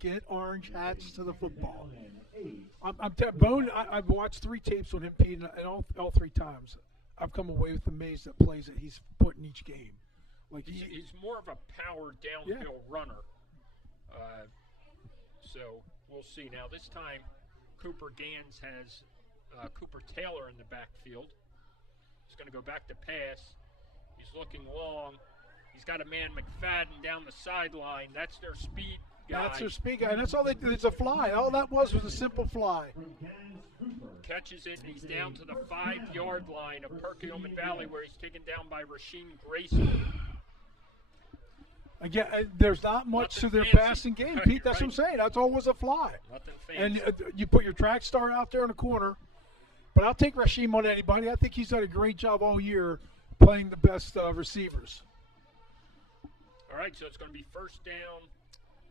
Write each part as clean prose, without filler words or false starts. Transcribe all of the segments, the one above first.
get orange hats to the football. I've watched 3 tapes on him, Pete, and all 3 times I've come away with amazed at plays that he's put in each game. Like he's more of a power downhill runner. So we'll see. Now this time, Cooper Gans has Cooper Taylor in the backfield. He's going to go back to pass. He's looking long. He's got a man, McFadden, down the sideline. That's their speed guy. That's their speed guy. And that's all they did. It's a fly. All that was a simple fly. Catches it, and he's down to the 5-yard line of Perkiomen Valley, where he's taken down by Rasheem Grayson. Again, there's not much to their passing game, Pete. That's what I'm saying. That's all was a fly. Nothing fancy. And you put your track star out there in the corner. But I'll take Rasheem on anybody. I think he's done a great job all year playing the best receivers. All right, so it's going to be first down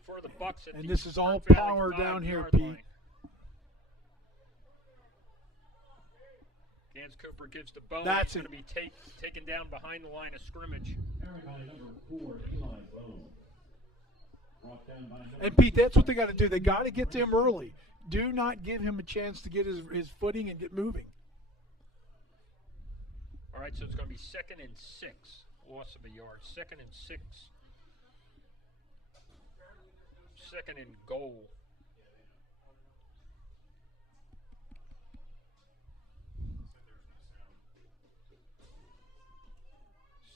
for the Bucks. And this is all power down here, Pete. Gans Cooper gives the bone. That's going to be taken down behind the line of scrimmage. And, Pete, that's what they got to do. They got to get to him early. Do not give him a chance to get his footing and get moving. All right, so it's going to be 2nd and 6. Loss of a yard. 2nd and 6. 2nd and goal.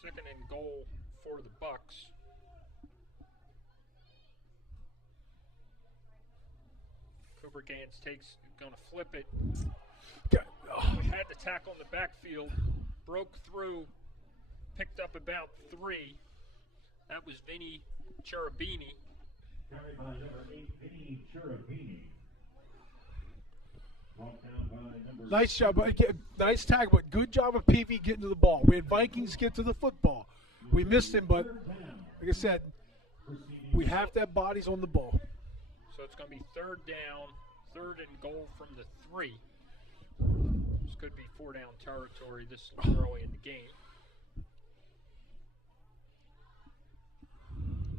Second and goal for the Bucks. Cooper Gans going to flip it. We had the tackle in the backfield, broke through, picked up about 3. That was Vinny Cherubini. Carried by number 8, Vinny Cherubini. Nice job. Nice tag, but good job of PV getting to the ball. We had Vikings get to the football. We missed him, but like I said, we have to have bodies on the ball. So it's going to be 3rd down, 3rd and goal from the 3. This could be 4-down territory this early in the game.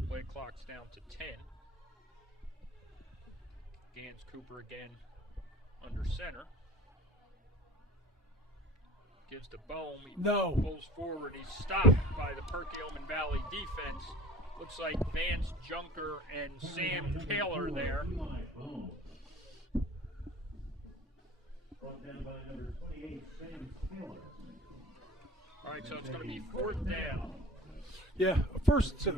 Play clock's down to 10. Gans Cooper again under center. Gives the bone. He pulls forward. He's stopped by the Perkiomen Valley defense. Looks like Vance Junker and Sam Taylor there. All right, so it's going to be 4th down. Yeah, first.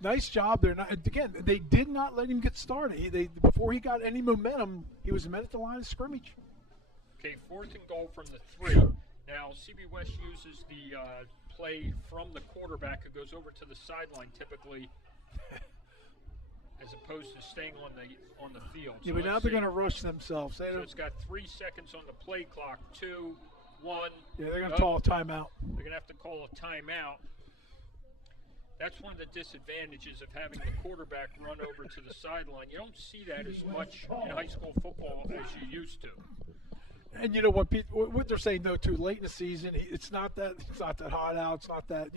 Nice job there. Again, they did not let him get started. Before he got any momentum, he was met at the line of scrimmage. Okay, 4th and goal from the 3. Now, CB West uses the play from the quarterback who goes over to the sideline typically, as opposed to staying on the field. Yeah, but now they're going to rush themselves. So it's got 3 seconds on the play clock. 2, 1. Yeah, they're going to call a timeout. They're going to have to call a timeout. That's one of the disadvantages of having the quarterback run over to the sideline. You don't see that as much in high school football as you used to. And you know what they're saying though too, late in the season, it's not that hot out. It's not that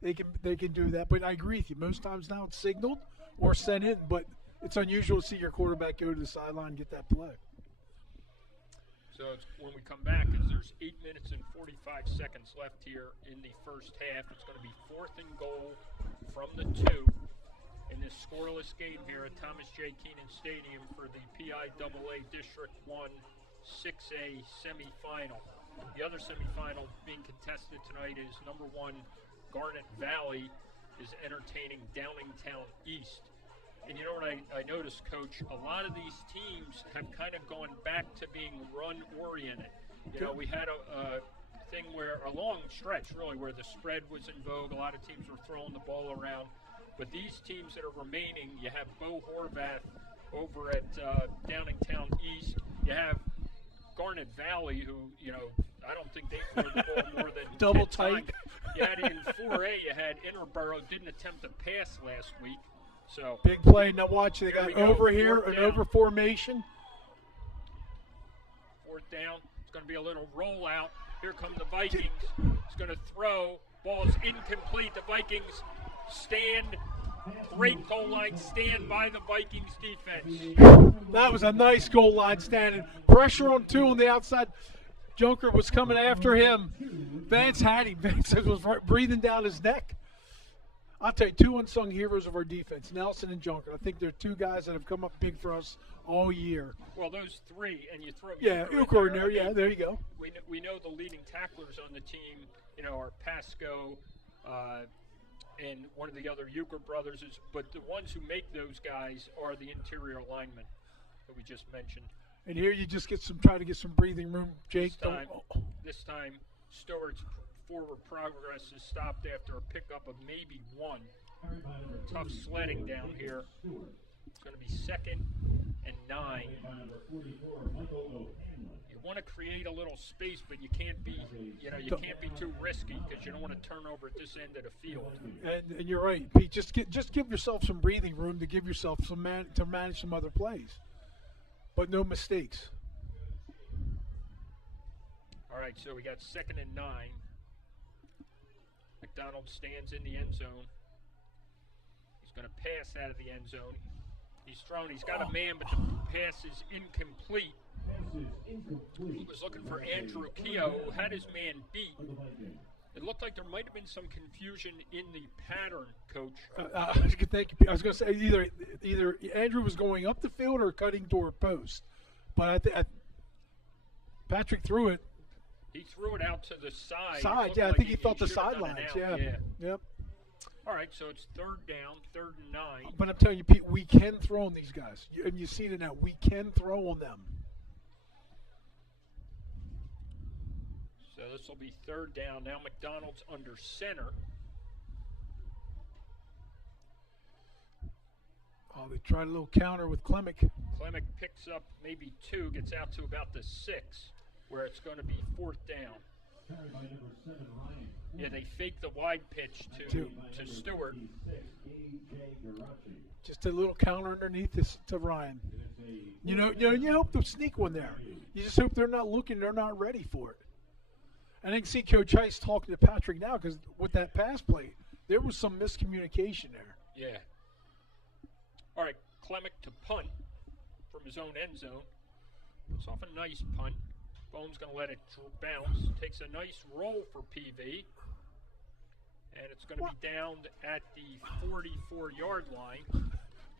they can do that. But I agree with you. Most times now it's signaled or sent in, but it's unusual to see your quarterback go to the sideline and get that play. So when we come back, there's 8 minutes and 45 seconds left here in the first half. It's going to be 4th and goal from the 2 in this scoreless game here at Thomas J. Keenan Stadium for the PIAA District 1 6A semifinal. The other semifinal being contested tonight is number 1 Garnet Valley is entertaining Downingtown East. And you know what I noticed, Coach? A lot of these teams have kind of gone back to being run-oriented. You know, we had a thing where, a long stretch really, where the spread was in vogue. A lot of teams were throwing the ball around. But these teams that are remaining, you have Bo Horvath over at Downingtown East. You have Garnet Valley, who, you know, I don't think they threw the ball more than double 10 tight. times. You had in 4A, you had Interborough didn't attempt to pass last week. So big play. Now watch, they got over here, an over formation. 4th down. It's going to be a little rollout. Here come the Vikings. It's going to throw. Ball's incomplete. The Vikings stand Great goal line stand by the Vikings defense. That was a nice goal line standing. Pressure on 2 on the outside. Junker was coming after him. Vance had him. Vance was breathing down his neck. I'll tell you, 2 unsung heroes of our defense, Nelson and Junker. I think they're 2 guys that have come up big for us all year. Well, those 3, and you throw Uker in there. Yeah, there you go. We know the leading tacklers on the team, are Pasco, and one of the other Euchre brothers but the ones who make those guys are the interior linemen that we just mentioned. And here you just try to get some breathing room, Jake. This time Stewart's forward progress is stopped after a pickup of maybe 1. Tough sledding down here. It's going to be 2nd and 9. You want to create a little space, but you can't be too risky because you don't want to turn over at this end of the field. And you're right, Pete. Just give yourself some breathing room to give yourself to manage some other plays, but no mistakes. All right, so we got 2nd and 9. McDonald stands in the end zone. He's going to pass out of the end zone. He's thrown. He's got a man, but the pass is incomplete. He was looking for Andrew Keogh, who had his man beat. It looked like there might have been some confusion in the pattern, Coach. Thank you. I was going to say either Andrew was going up the field or cutting toward post, but Patrick threw it. He threw it out to the side. Yeah, I think he felt the sidelines. Yeah. Yep. All right, so it's 3rd down, 3rd and 9. But I'm telling you, Pete, we can throw on these guys. And you see it now. We can throw on them. So this will be 3rd down. Now McDonald's under center. Oh, they tried a little counter with Klemick. Klemick picks up maybe 2, gets out to about the 6, where it's going to be 4th down. Yeah, they fake the wide pitch to Stewart. Just a little counter underneath this to Ryan. You hope to sneak one there. You just hope they're not looking, they're not ready for it. And I can see Coach Heiss talking to Patrick now because with that pass play, there was some miscommunication there. Yeah. All right, Klemick to punt from his own end zone. It's off a nice punt. Bone's going to let it bounce. Takes a nice roll for PV. And it's going to be down at the 44-yard line.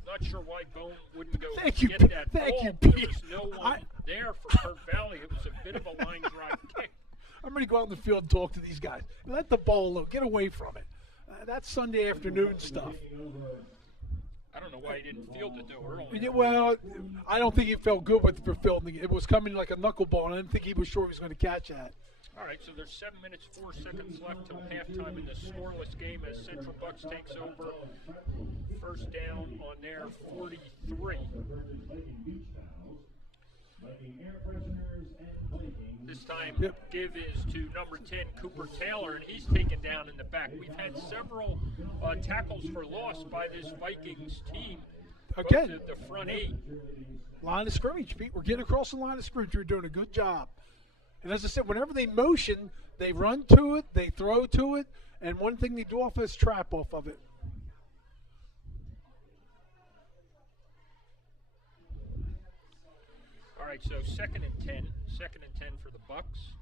Not sure why Bone wouldn't go get that ball. Thank you, There Pete. was no one there for Perk Valley. It was a bit of a line drive kick. I'm ready to go out in the field and talk to these guys. Let the ball alone. Get away from it. That's Sunday afternoon stuff. I don't know why he didn't field it, though, early. Well, I don't think he felt good with the fielding. It was coming like a knuckleball, and I didn't think he was sure he was going to catch that. All right, so there's 7 minutes, 4 seconds left till halftime in the scoreless game as Central Bucks takes over. 1st down on their 43. This time, give is to number 10, Cooper Taylor, and he's taken down in the back. We've had several tackles for loss by this Vikings team. Again, the front 8. Line of scrimmage, Pete. We're getting across the line of scrimmage. We're doing a good job. And as I said, whenever they motion, they run to it, they throw to it, and one thing they do off is trap off of it. All right, so 2nd and 10. 2nd and 10 for the Bucks.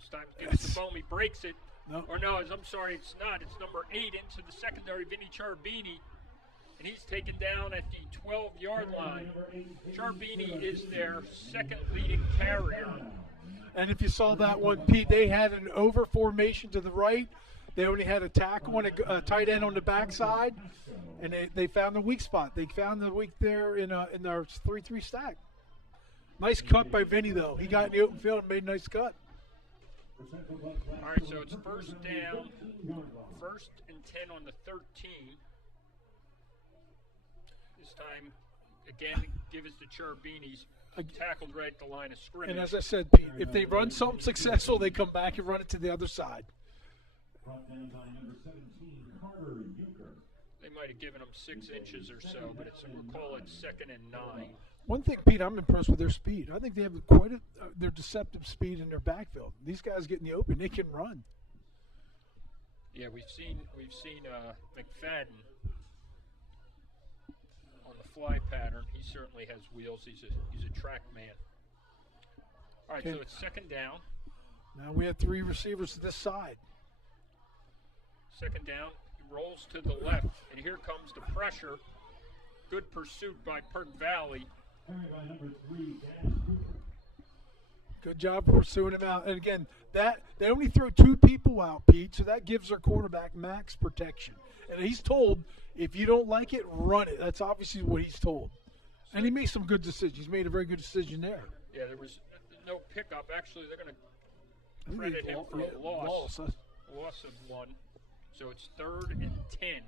This time gives it to Bome. He breaks it. No. Or no, I'm sorry, it's not. It's number 8 into the secondary, Vinny Charbini. And he's taken down at the 12-yard line. Charbini is their 2nd leading carrier. And if you saw that one, Pete, they had an over formation to the right. They only had a tackle and a tight end on the backside, and they found the weak spot. They found the weak there in our 3-3 stack. Nice cut by Vinny, though. He got in the open field and made a nice cut. All right, so it's 1st down, 1st and 10 on the 13. This time, again, give us the Charbini's tackled right at the line of scrimmage. And as I said, Pete, if they run something successful, they come back and run it to the other side. They might have given them 6 inches or so, but we'll call it 2nd and 9. One thing, Pete, I'm impressed with their speed. I think they have quite their deceptive speed in their backfield. These guys get in the open, they can run. Yeah, we've seen McFadden on the fly pattern. He certainly has wheels. He's a track man. All right, Okay. so it's second down. Now we have 3 receivers to this side. Second down, he rolls to the left, and here comes the pressure. Good pursuit by Perk Valley. Carried by number 3, Dan Cooper. Good job pursuing him out. And again, that they only throw 2 people out, Pete, so that gives their quarterback max protection. And he's told, if you don't like it, run it. That's obviously what he's told. And he made some good decisions. He's made a very good decision there. Yeah, there was no pickup. Actually, they're going to I think credit he- him for yeah, a loss. Loss. Of 1. So it's 3rd and 10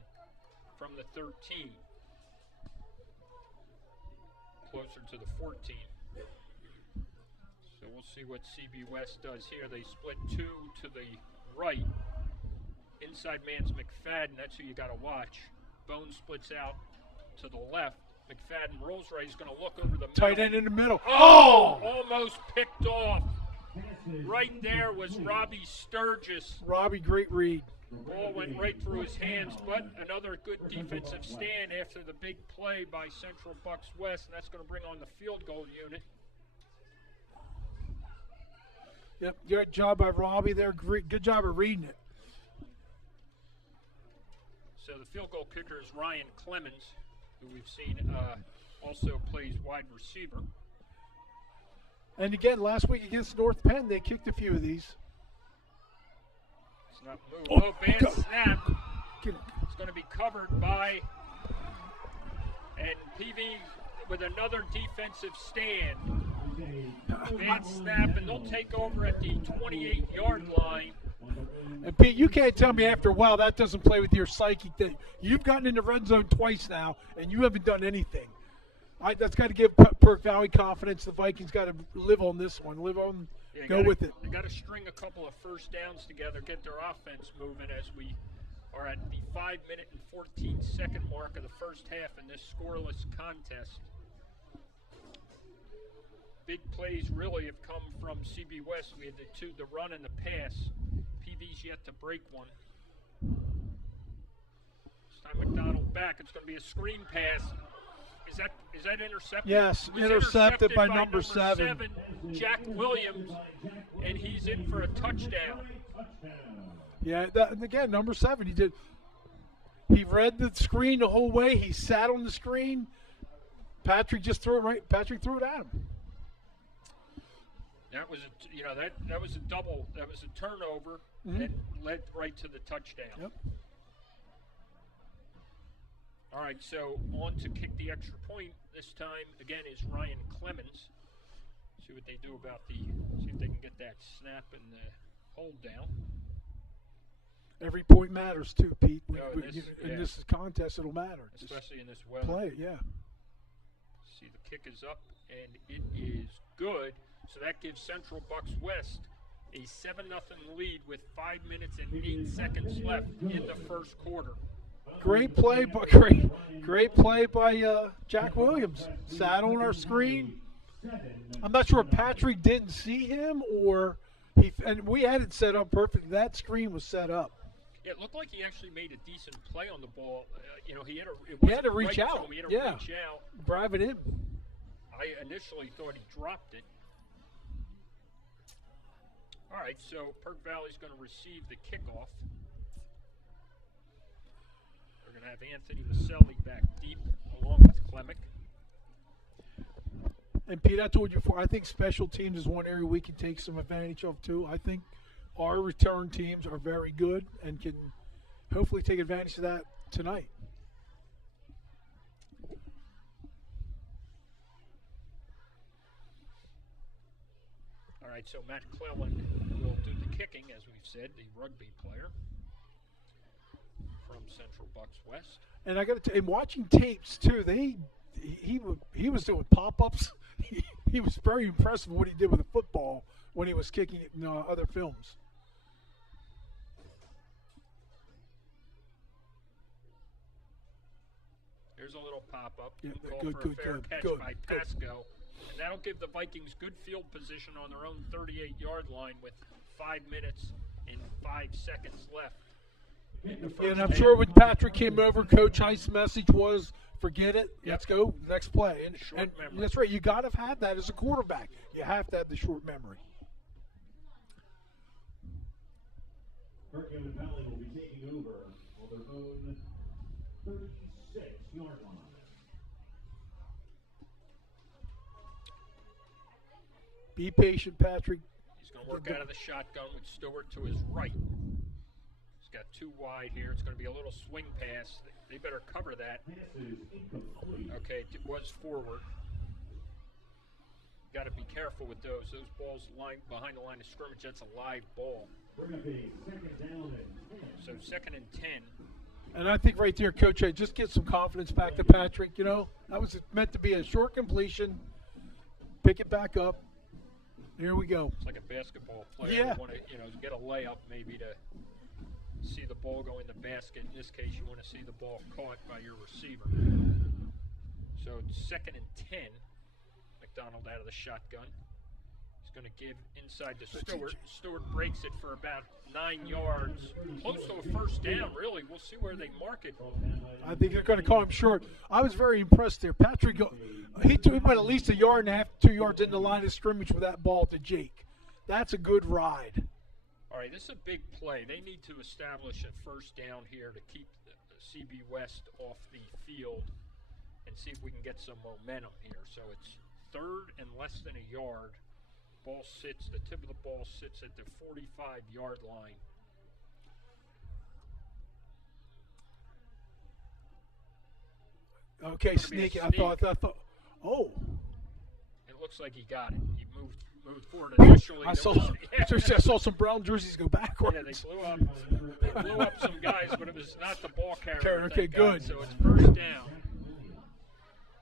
from the 13. Closer to the 14. So we'll see what CB West does here. They split 2 to the right. Inside man's McFadden. That's who you got to watch. Bone splits out to the left. McFadden rolls right. He's going to look over the middle. Tight end in the middle. Oh! Almost picked off. Right there was Robbie Sturgis. Robbie, great read. Ball went right through his hands, but another good defensive stand after the big play by Central Bucks West, and that's going to bring on the field goal unit. Yep, good job by Robbie there. Great, good job of reading it. So the field goal kicker is Ryan Clemens, who we've seen also plays wide receiver. And again, last week against North Penn, they kicked a few of these. It's not moved. Oh, Bad go. snap. Get- It's going to be covered by, and PV with another defensive stand. Bad snap, and they'll take over at the 28-yard line. And Pete, you can't tell me after a while that doesn't play with your psyche thing. You've gotten in the red zone twice now, and you haven't done anything. That's got to give Perk Valley confidence. The Vikings got to live on this one. Yeah, Go with it. They got to string a couple of first downs together, get their offense moving as we are at the 5-minute and 14-second mark of the first half in this scoreless contest. Big plays really have come from CB West. We had the run and the pass. PV's yet to break one. This time McDonald back. It's going to be a screen pass. Is that intercepted? Yes, It was intercepted by number 7. Jack Williams, and he's in for a touchdown. Yeah, and again, number 7. He read the screen the whole way. He sat on the screen. Patrick just threw it right. Patrick threw it at him. That was that was a double. That was a turnover that led right to the touchdown. Yep. All right, so on to kick the extra point. This time again is Ryan Clemens. See what they do about see if they can get that snap and the hold down. Every point matters too, Pete. In this contest, it'll matter. Especially in this weather. Play it, yeah. See, the kick is up, and it is good. So that gives Central Bucks West a 7-0 lead with 5 minutes and 8 seconds left in the first quarter. Great play by Jack Williams. Sat on our screen. I'm not sure if Patrick didn't see him or and we had it set up perfect. That screen was set up. Yeah, it looked like he actually made a decent play on the ball. He had to reach out. He had to reach out. Drive it in. I initially thought he dropped it. All right, so Perk Valley's going to receive the kickoff. We're going to have Anthony Maselli back deep along with Klemick. And Pete, I told you before, I think special teams is one area we can take some advantage of too. I think our return teams are very good and can hopefully take advantage of that tonight. All right, so Matt Clellan will do the kicking, as we've said, the rugby player from Central Bucks West. And I got to in watching tapes too, he was doing pop-ups. He was very impressive with what he did with the football when he was kicking it in other films. Here's a little pop-up. Yeah, Call for a fair catch by Pasco. And that'll give the Vikings good field position on their own 38-yard line with 5 minutes and 5 seconds left in the first And I'm half. sure when Patrick came over, Coach Heist's message was, forget it, let's go, next play. And Short memory. that's right, you got to have that as a quarterback. You have to have the short memory. Perkiomen Valley will be taking over on their own 36-yard line. Be patient, Patrick. He's going to work out of the shotgun with Stewart to his right. He's got two wide here. It's going to be a little swing pass. They better cover that. Pass is incomplete. Okay, it was forward. Got to be careful with those. Those balls lying behind the line of scrimmage, that's a live ball. Bring up a second down and 10. So 2nd and 10. And I think right there, Coach, just get some confidence back to Patrick. You know, that was meant to be a short completion. Pick it back up. Here we go. It's like a basketball player. Yeah. You want to, get a layup maybe to see the ball go in the basket. In this case, you want to see the ball caught by your receiver. So it's 2nd and 10. McDonald out of the shotgun. He's going to give inside to Stewart. Stewart breaks it for about 9 yards. Close to a first down, really. We'll see where they mark it. I think they're going to call him short. I was very impressed there. Patrick, he took about at least 1.5 yards, 2 yards in the line of scrimmage with that ball to Jake. That's a good ride. All right, this is a big play. They need to establish a first down here to keep CB West off the field and see if we can get some momentum here. So it's 3rd and less than 1 yard. Ball sits, the tip of the ball sits at the 45-yard line. Okay, sneaky. I thought. Oh. It looks like he got it. He moved forward initially. I saw some brown jerseys go backwards. Yeah, they blew up some guys, but it was not the ball carrier. Okay, thank good. God. So it's first down.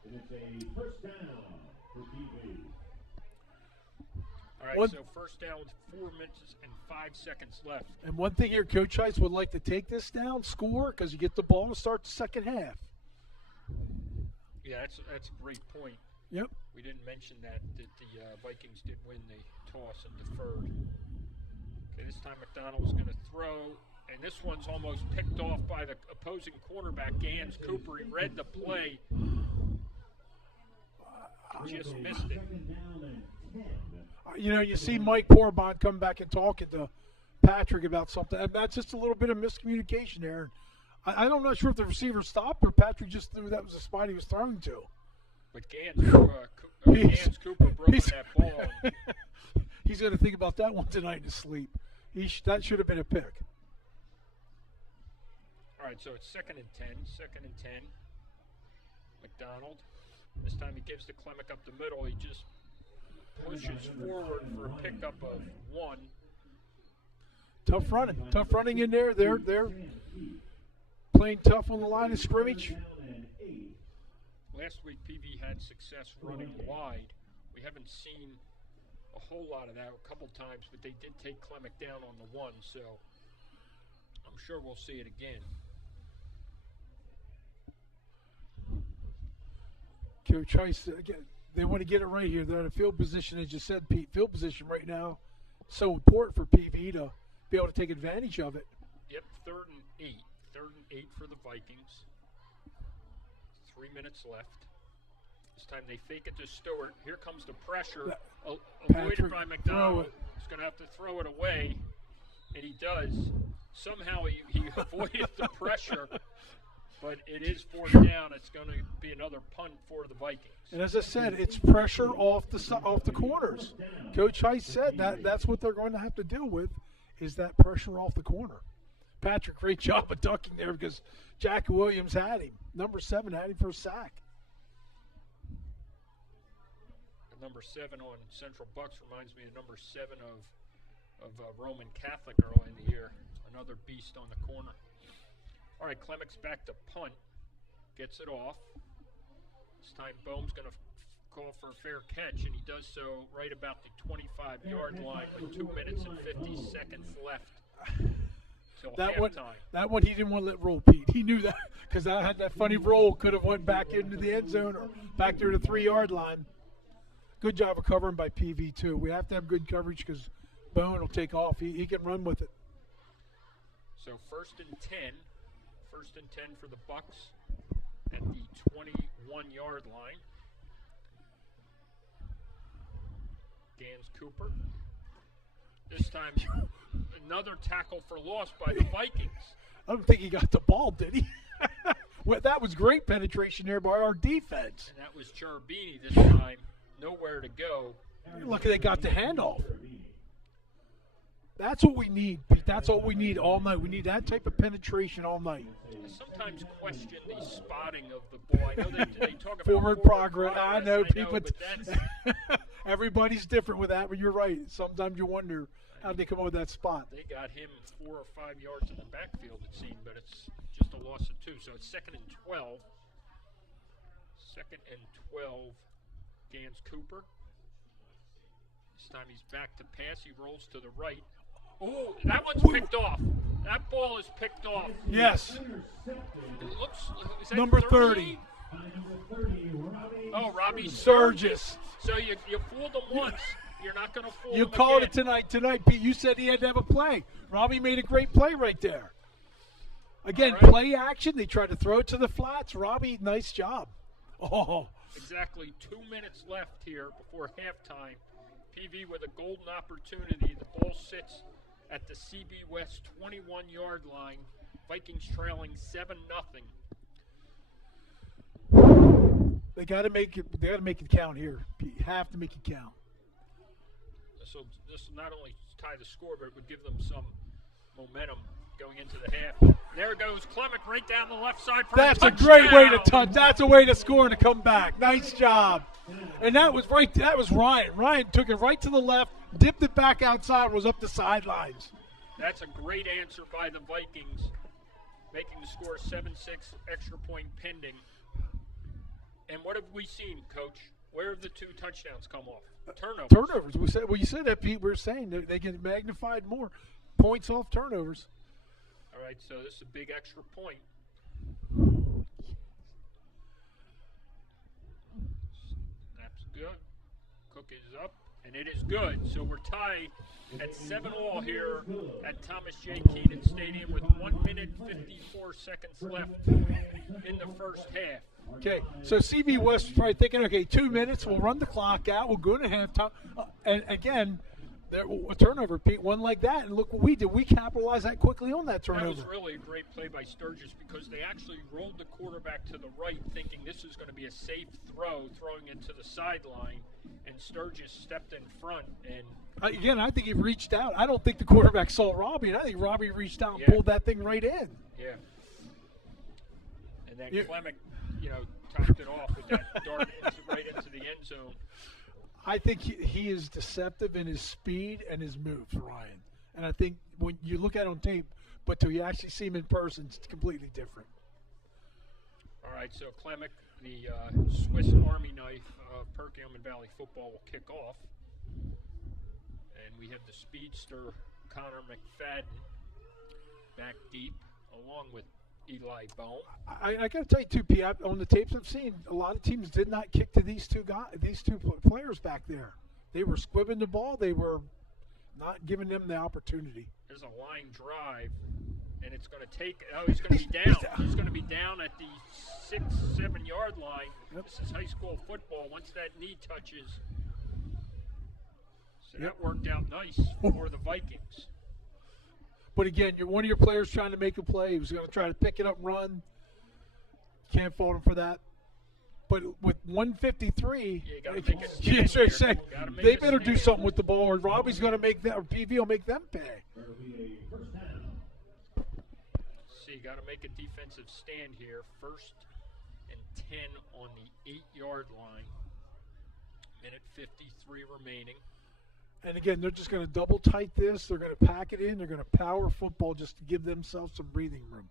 And it's a first down for PV. All right, so first down with 4 minutes and 5 seconds left. And one thing here, Coach Heist would like to take this down, score, because you get the ball to start the second half. Yeah, that's a great point. Yep. We didn't mention that the Vikings did win the toss and deferred. Okay, this time McDonald's going to throw, and this one's almost picked off by the opposing quarterback, Gans Cooper. He read the play. Just missed it. Second down and 10. You see Mike Porbont come back and talking to Patrick about something. And that's just a little bit of miscommunication there. I'm not sure if the receiver stopped or Patrick just knew that was the spot he was throwing to. But Gans Cooper broke on that ball. He's going to think about that one tonight in his sleep. That should have been a pick. All right, so it's 2nd and 10. 2nd and 10. McDonald. This time he gives to Clemic up the middle. He just pushes forward for a pickup of 1. Tough running in there. They're playing tough on the line of scrimmage. Last week PV had success running wide. We haven't seen a whole lot of that, a couple times, but they did take Clemic down on the 1, so I'm sure we'll see it again. Coach Heist, again, they want to get it right here. They're in a field position, as you said, Pete. Field position right now, so important for PV to be able to take advantage of it. Yep, 3rd and 8. 3rd and 8 for the Vikings. 3 minutes left. This time they fake it to Stewart. Here comes the pressure. Avoided by McDonald. He's going to have to throw it away, and he does. Somehow he avoided the pressure. But it is 4th down. It's going to be another punt for the Vikings. And as I said, it's pressure off the corners. Coach Heist said that's what they're going to have to deal with, is that pressure off the corner. Patrick, great job of ducking there because Jack Williams had him. Number 7 had him for a sack. And number 7 on Central Bucks reminds me of number 7 of Roman Catholic early in the year. Another beast on the corner. All right, Clemic's back to punt. Gets it off. This time Bohm's going to call for a fair catch, and he does so right about the 25-yard line with 2 minutes and 50 seconds left till halftime. That one he didn't want to let roll, Pete. He knew that because I had that funny roll. Could have went back into the end zone or back there to the 3-yard line. Good job of covering by PV, too. We have to have good coverage because Bohm will take off. He can run with it. So So first and 10 for the Bucks at the 21-yard line. Gans Cooper. This time, another tackle for loss by the Vikings. I don't think he got the ball, did he? Well, that was great penetration there by our defense. And that was Cherubini this time. Nowhere to go. Lucky they got the handoff. That's what we need, Pete. That's what we need all night. We need that type of penetration all night. I sometimes question the spotting of the ball. I know they talk about forward progress. I know, people. but everybody's different with that, but you're right. Sometimes you wonder how they come up with that spot. They got him 4 or 5 yards in the backfield, it seemed, but it's just a loss of 2. So it's 2nd and 12. 2nd and 12, Gans Cooper. This time he's back to pass. He rolls to the right. Oh, that one's picked off. That ball is picked off. Yes. It looks, is that Number 30. Oh, Robbie Sturgis. So you fooled him once. You're not going to fool him You called again. it tonight, Pete. You said he had to have a play. Robbie made a great play right there. Again, All right. play action. They tried to throw it to the flats. Robbie, nice job. Oh, Exactly 2 minutes left here before halftime. PV with a golden opportunity. The ball sits at the CB West 21-yard line. Vikings trailing 7-0. they got to make it. They got to make it count here. Pete. Have to make it count. So this will not only tie the score, but it would give them some momentum going into the half. There goes Clemic right down the left side for That's a a touchdown. great way to touch. That's a way to score and to come back. Nice job. And that was right. That was Ryan. Ryan took it right to the left, dipped it back outside, was up the sidelines. That's a great answer by the Vikings, making the score 7-6, extra point pending. And what have we seen, Coach? Where have the 2 touchdowns come off? Turnovers. Turnovers. We said. Well, you said that, Pete. We were saying they get magnified more points off turnovers. All right, so this is a big extra point. That's good. Cook is up, and it is good. So we're tied at 7-all here at Thomas J. Keenan Stadium with 1 minute 54 seconds left in the first half. Okay, so CB West is probably thinking, okay, 2 minutes, we'll run the clock out, we'll go to halftime. And again, a turnover, Pete, one like that, and look what we did. We capitalized that quickly on that turnover. That was really a great play by Sturgis because they actually rolled the quarterback to the right thinking this was going to be a safe throw, throwing it to the sideline, and Sturgis stepped in front. And again, I think he reached out. I don't think the quarterback saw Robbie, and I think Robbie reached out and pulled that thing right in. Yeah. And then Clemic, topped it off with that dart right into the end zone. I think he is deceptive in his speed and his moves, Ryan. And I think when you look at it on tape, but till you actually see him in person, it's completely different. All right, so Clemic, the Swiss Army knife of Perkiomen Valley football, will kick off. And we have the speedster, Connor McFadden, back deep, along with Eli Bone. I got to tell you, too, P, on the tapes I've seen, a lot of teams did not kick to these two players back there. They were squibbing the ball. They were not giving them the opportunity. There's a line drive, and it's going to take – oh, he's going to be down. He's going to be down at the 6-7 yard line. Yep. This is high school football. Once that knee touches – so that worked out nice for the Vikings. But again, you're one of your players trying to make a play. He was going to try to pick it up and run. Can't fault him for that. But with 153, they better do something with the ball, or Robbie's going to make that, or PV will make them pay. See, you got to make a defensive stand here. 1st and 10 on the 8-yard line. Minute 53 remaining. And again, they're just going to double tight this. They're going to pack it in. They're going to power football just to give themselves some breathing room.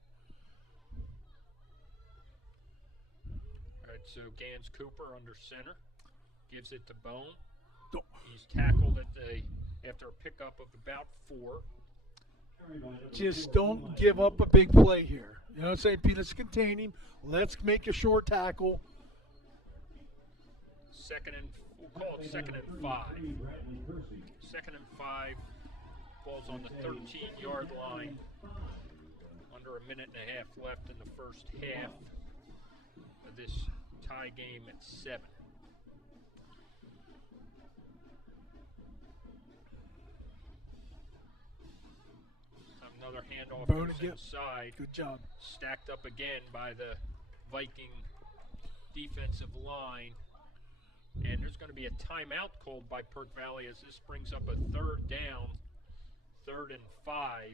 All right, so Gans Cooper under center. Gives it to Bone. Don't. He's tackled after a pickup of about 4. Just don't give up a big play here. You know what I'm saying, Pete? Let's contain him. Let's make a short tackle. We'll call it 2nd and 5. 2nd and 5. Ball's on the 13-yard line. under a minute and a half left in the first half of this tie game at 7. Another handoff Bone goes again. inside. Good job. Stacked up again by the Viking defensive line. And there's going to be a timeout called by Perk Valley as this brings up a 3rd down, 3rd and 5.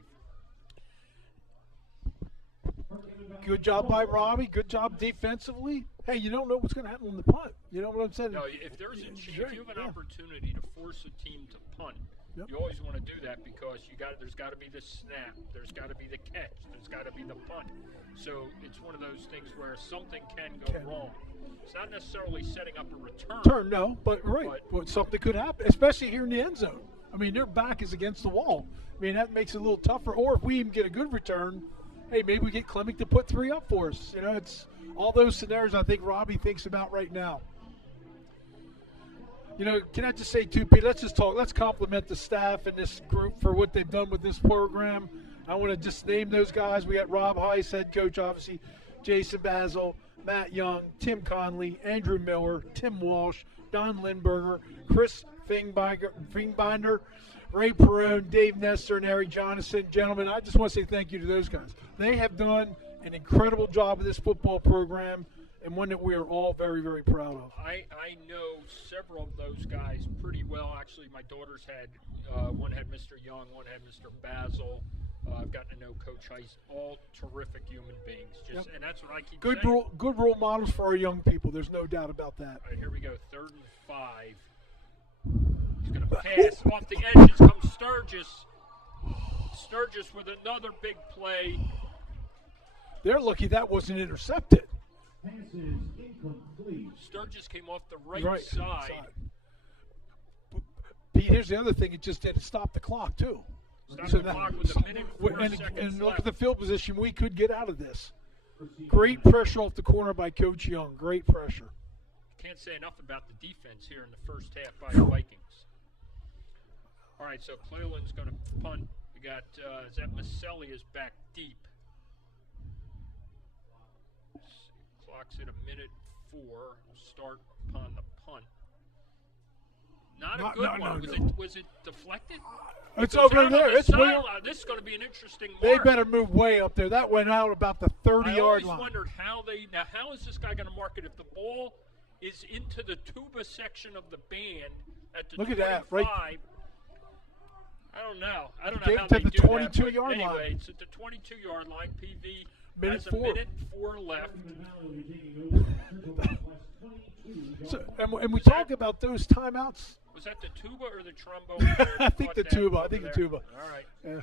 Good job by Robbie. Good job defensively. Hey, you don't know what's going to happen on the punt. You know what I'm saying? No, if there's a if you have an opportunity to force a team to punt, Yep. you always want to do that because there's got to be the snap, there's got to be the catch, there's got to be the punt. So it's one of those things where something can go wrong. It's not necessarily setting up a return. No, but something could happen, especially here in the end zone. I mean, their back is against the wall. I mean, that makes it a little tougher. Or if we even get a good return, hey, maybe we get Clemic to put 3 up for us. You know, it's all those scenarios I think Robbie thinks about right now. You know, can I just say, too, Pete, let's compliment the staff and this group for what they've done with this program. I want to just name those guys. We got Rob Heiss, head coach, obviously, Jason Basil, Matt Young, Tim Conley, Andrew Miller, Tim Walsh, Don Lindberger, Chris Fingbinder, Ray Perone, Dave Nestor, and Harry Jonathan. Gentlemen, I just want to say thank you to those guys. They have done an incredible job of this football program, and one that we are all very, very proud of. I know several of those guys pretty well. Actually, my daughters had one had Mr. Young, one had Mr. Basil. I've gotten to know Coach Heiss. All terrific human beings. And that's what I keep saying. Good role models for our young people. There's no doubt about that. All right, here we go. 3rd and 5. He's going to pass off the edges. Comes Sturgis. Sturgis with another big play. They're lucky that wasn't intercepted. Sturgis came off the right side. Pete, here's the other thing. It just did. It stopped the clock, too. Stop the clock with a minute and 4 seconds and look left. at the field position we could get out of this. Great pressure off the corner by Coach Young. Great pressure. Can't say enough about the defense here in the first half by the Vikings. All right, so Cleveland's going to punt. We got Zep Maselli is back deep. Clock's at a minute 4. We'll start upon the punt. Not a good one. Was it deflected? It's over there. It's way up. This is going to be an interesting mark. They better move way up there. That went out about the 30-yard line. I always wondered how is this guy going to mark it if the ball is into the tuba section of the band at the 25? Look at that, right? I don't know. I don't know Take how it to they the do that. 22-yard line. Anyway, it's at the 22-yard line. PV has a 4. minute 4 left. So, and we talk about those timeouts. Was that the tuba or the trombone? I think the tuba. All right. Yeah.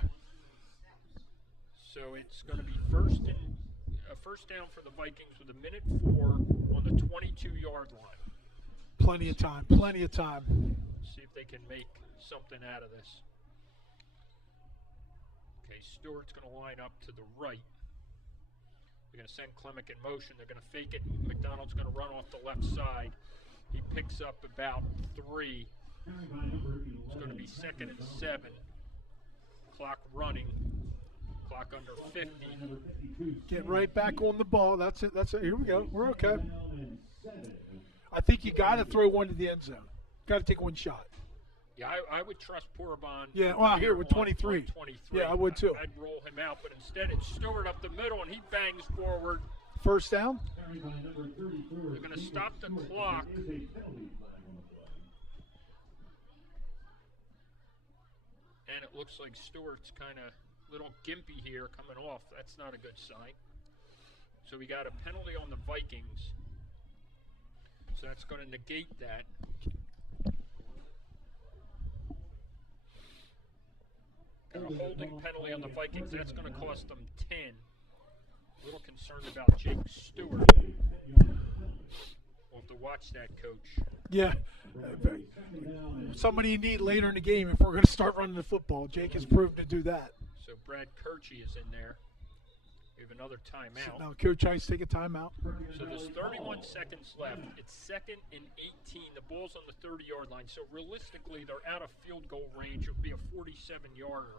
So it's going to be first down for the Vikings with a minute 4 on the 22-yard line. Plenty of time. See if they can make something out of this. Okay, Stewart's going to line up to the right. They're going to send Clemic in motion. They're going to fake it. McDonald's going to run off the left side. He picks up about 3. It's going to be 2nd and 7. Clock running. Clock under 50. Get right back on the ball. That's it. Here we go. We're okay. I think you got to throw one to the end zone. Got to take one shot. Yeah, I would trust Porabon. Yeah, well, here with 23. 23. Yeah, I would too. I'd roll him out, but instead it's Stewart up the middle, and he bangs forward. First down. They're going to stop the clock. And it looks like Stewart's kind of little gimpy here coming off. That's not a good sign. So we got a penalty on the Vikings. So that's going to negate that. Got a holding penalty on the Vikings. That's going to cost them 10. A little concerned about Jake Stewart. We'll have to watch that, Coach. Yeah. Somebody you need later in the game if we're going to start running the football. Jake has proved to do that. So Brad Kirchie is in there. We have another timeout. Now Coach Heiss take a timeout. So there's 31 seconds left. It's 2nd and 18. The ball's on the 30-yard line. So realistically, they're out of field goal range. It would be a 47-yarder.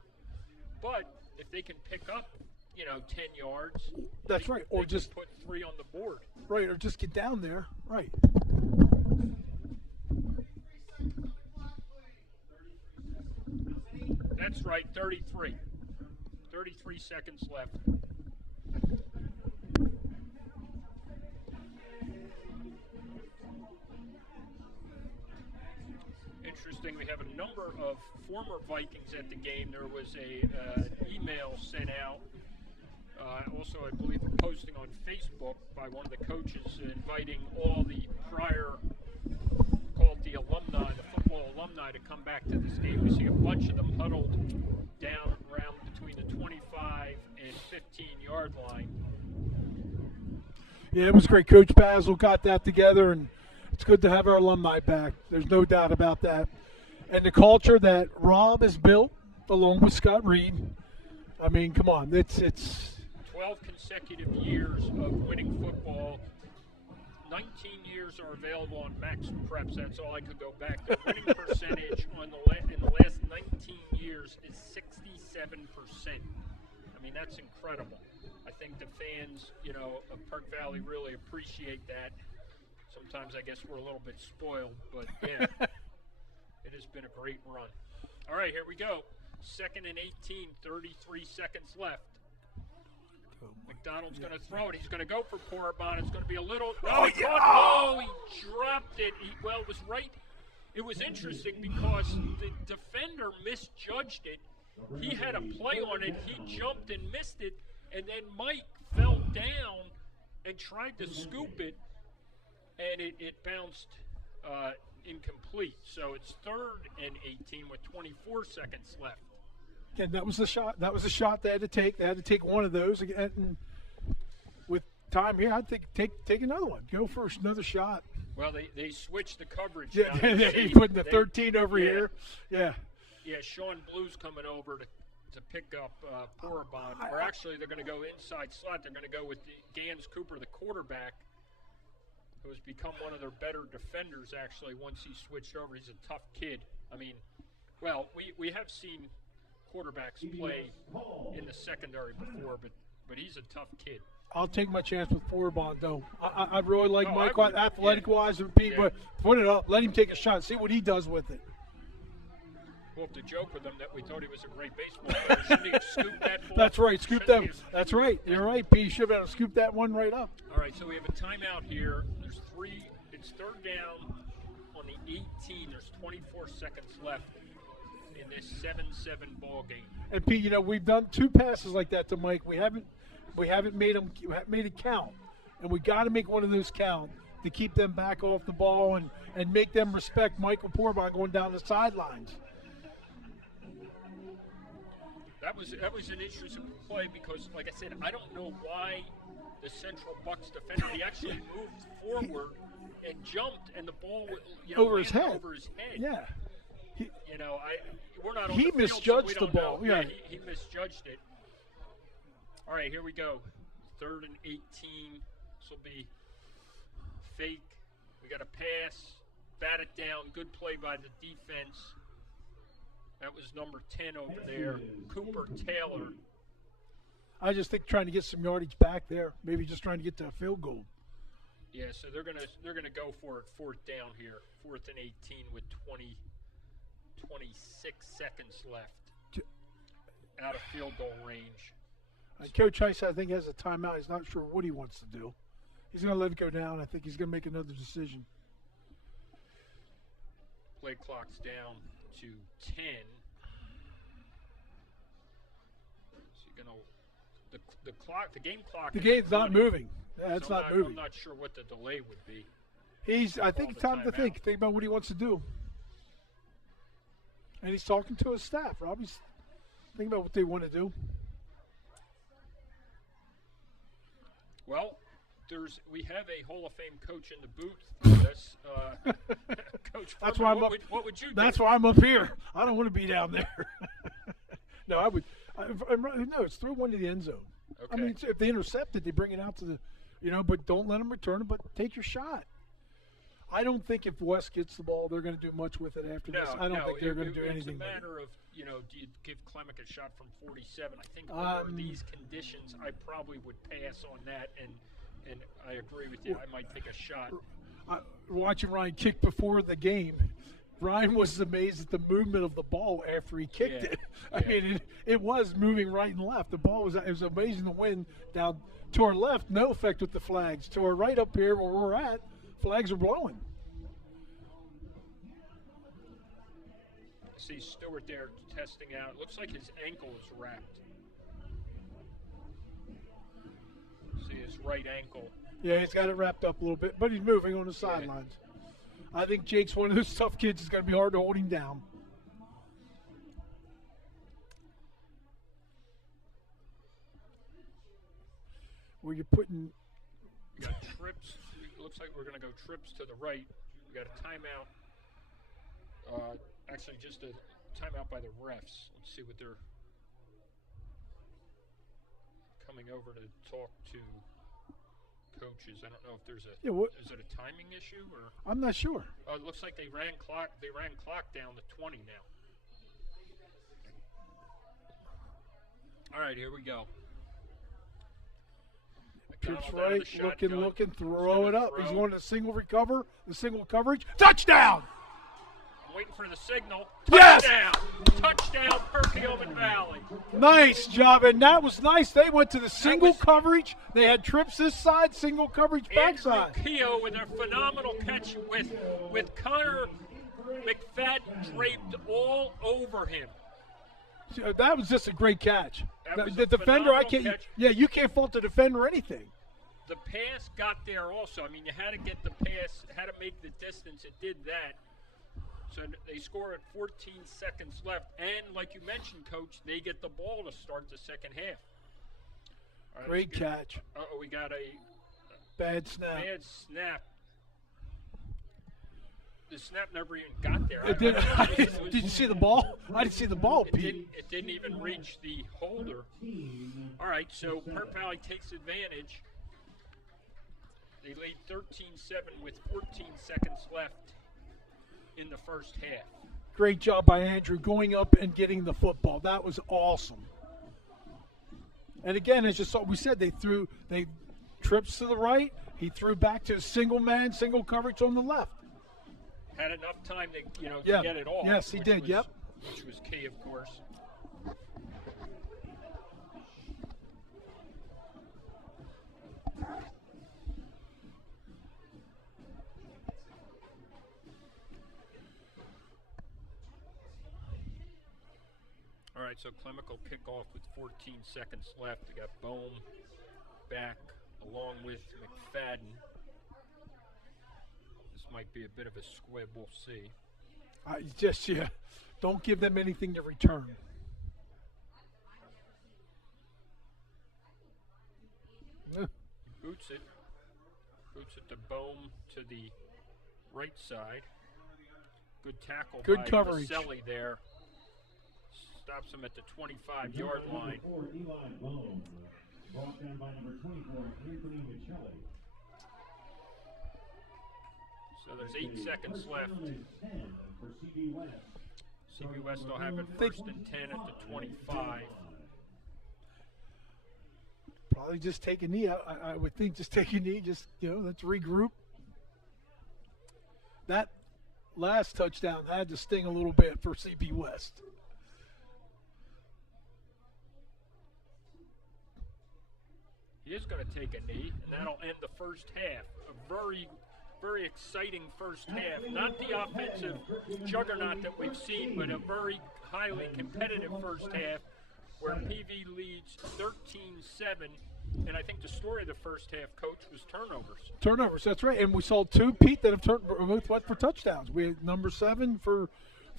But if they can pick up 10 yards. That's right. Or just put 3 on the board. Right, or just get down there. Right. That's right, 33. 33 seconds left. Interesting, we have a number of former Vikings at the game. There was a email sent out, also I believe a posting on Facebook by one of the coaches inviting all the prior, called the alumni, the football alumni, to come back to this game. We see a bunch of them huddled down around between the 25 and 15-yard line. Yeah, it was great. Coach Basil got that together, and it's good to have our alumni back. There's no doubt about that. And the culture that Rob has built, along with Scott Reed, I mean, come on, it's 12 consecutive years of winning football. 19 years are available on Max Preps. That's all I could go back. The winning percentage in the last 19 years is 67%. I mean, that's incredible. I think the fans, of Perk Valley really appreciate that. Sometimes I guess we're a little bit spoiled, but yeah, it has been a great run. All right, here we go. 2nd and 18, 33 seconds left. McDonald's going to throw it. He's going to go for Porabon. It's going to be a little. Oh, he dropped it. It was right. It was interesting because the defender misjudged it. He had a play on it. He jumped and missed it. And then Mike fell down and tried to scoop it, and it bounced incomplete. So it's 3rd and 18 with 24 seconds left. And that was the shot. That was the shot they had to take. They had to take one of those. And with time here, I'd think take another one. Go for another shot. Well, they switched the coverage. Yeah, they put the 13 over here. Yeah. Yeah, Sean Blue's coming over to pick up Porabon. Or actually, they're going to go inside slot. They're going to go with Gans Cooper, the quarterback, who has become one of their better defenders, actually, once he switched over. He's a tough kid. I mean, well, we have seen quarterbacks play in the secondary before, but he's a tough kid. I'll take my chance with Porabon, though. I really like Mike athletic-wise, and Pete, Yeah. but put it up. Let him take a shot. See what he does with it. We'll have to joke with him that we thought he was a great baseball player. Shouldn't he have scooped that ball? That's right. Scoop that. That's right. You're right, Pete. You should have scooped that one right up. All right, so we have a timeout here. There's 3. It's 3rd down on the 18. There's 24 seconds left in this 7-7 ball game. And Pete, we've done 2 passes like that to Mike. We haven't made it count, and we got to make one of those count to keep them back off the ball and make them respect Michael Porabon going down the sidelines. That was an interesting play because, like I said, I don't know why the Central Bucks defender, he actually moved forward and jumped, and the ball over his head. Yeah. We're not on he the field, misjudged so we the don't ball. know. Yeah, he misjudged it. All right, here we go. 3rd and 18. This will be fake. We got a pass. Bat it down. Good play by the defense. That was number 10 over there, Cooper Taylor. I just think trying to get some yardage back there, maybe just trying to get to a field goal. Yeah, so they're gonna go for it 4th down here, 4th and 18 with 26 seconds left out of field goal range. Coach Heiss, I think, has a timeout. He's not sure what he wants to do. He's going to let it go down. I think he's going to make another decision. Play clock's down to 10. So the game clock. The game's not moving. Yeah, it's not moving. I'm not sure what the delay would be. I think it's time to think about what he wants to do. And he's talking to his staff. Robbie's thinking about what they want to do. Well, we have a Hall of Fame coach in the booth for this. Coach that's Furman, why what would you do? That's why I'm up here. I don't want to be down there. No, I would. No, it's throw one to the end zone. Okay. I mean, if they intercept it, they bring it out to the, but don't let them return it. But take your shot. I don't think if West gets the ball, they're going to do much with it after this. I don't think they're going to do anything. It's a with matter it. of, do you give Clemic a shot from 47? I think under these conditions, I probably would pass on that, and I agree with you. I might take a shot. Watching Ryan kick before the game, Ryan was amazed at the movement of the ball after he kicked it. I mean, it was moving right and left. The ball it was amazing. The wind down to our left, no effect with the flags. To our right up here where we're at, flags are blowing. See Stewart there testing out. It looks like his ankle is wrapped. See his right ankle. Yeah, he's got it wrapped up a little bit, but he's moving on the sidelines. I think Jake's one of those tough kids. It's going to be hard to hold him down. Where you're putting. We got trips. It looks like we're going to go trips to the right. We got a timeout. Actually, just a timeout by the refs. Let's see what they're coming over to talk to coaches. I don't know if there's a is it a timing issue or I'm not sure. It looks like they ran clock down to 20 now. All right, here we go. Trips right, looking, throw it up. He's going to single coverage. Touchdown! I'm waiting for the signal. Yes! Touchdown, Perkiomen Valley. Nice job, and that was nice. They went to the single coverage. They had trips this side, single coverage backside. Keogh with a phenomenal catch with Connor McFadden draped all over him. That was just a great catch. The defender, catch. You can't fault the defender or anything. The pass got there also. I mean, you had to get the pass, had to make the distance. It did that. So they score at 14 seconds left. And like you mentioned, Coach, they get the ball to start the second half. Right, great catch. Uh-oh, we got a bad snap. The snap never even got there. Did you see the ball? I didn't see the ball, Pete. It didn't even reach the holder. All right, so Perk Valley takes advantage. They lead 13-7 with 14 seconds left in the first half. Great job by Andrew going up and getting the football. That was awesome. And again, as you saw, we said they trips to the right. He threw back to single coverage on the left. Had enough time to get it off. Yes, he did. Which was key, of course. All right, so Clemic will kick off with 14 seconds left. They got Bohm back along with McFadden. Might be a bit of a squib, we'll see. Don't give them anything to return. Boots it to Bohm to the right side. Good tackle by coverage. Baselli there. Stops him at the 25-yard line. Eli Bohm, brought down by number 24, Anthony Michelli. So there's 8 seconds left. CB West will have it first and 10 at the 25. Probably just take a knee. I would think just take a knee. Just, let's regroup. That last touchdown had to sting a little bit for CB West. He is going to take a knee, and that'll end the first half. A very exciting first half. Not the offensive juggernaut that we've seen, but a very highly competitive first half where PV leads 13-7. And I think the story of the first half, Coach, was turnovers. Turnovers, that's right. And we saw two, Pete, that have both went for touchdowns. We had number 7 for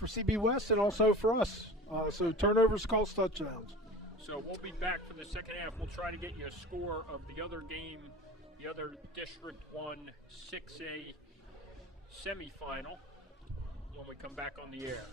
CB West and also for us. So turnovers cost touchdowns. So we'll be back for the second half. We'll try to get you a score of the other game, the other District 1 6A semifinal when we come back on the air.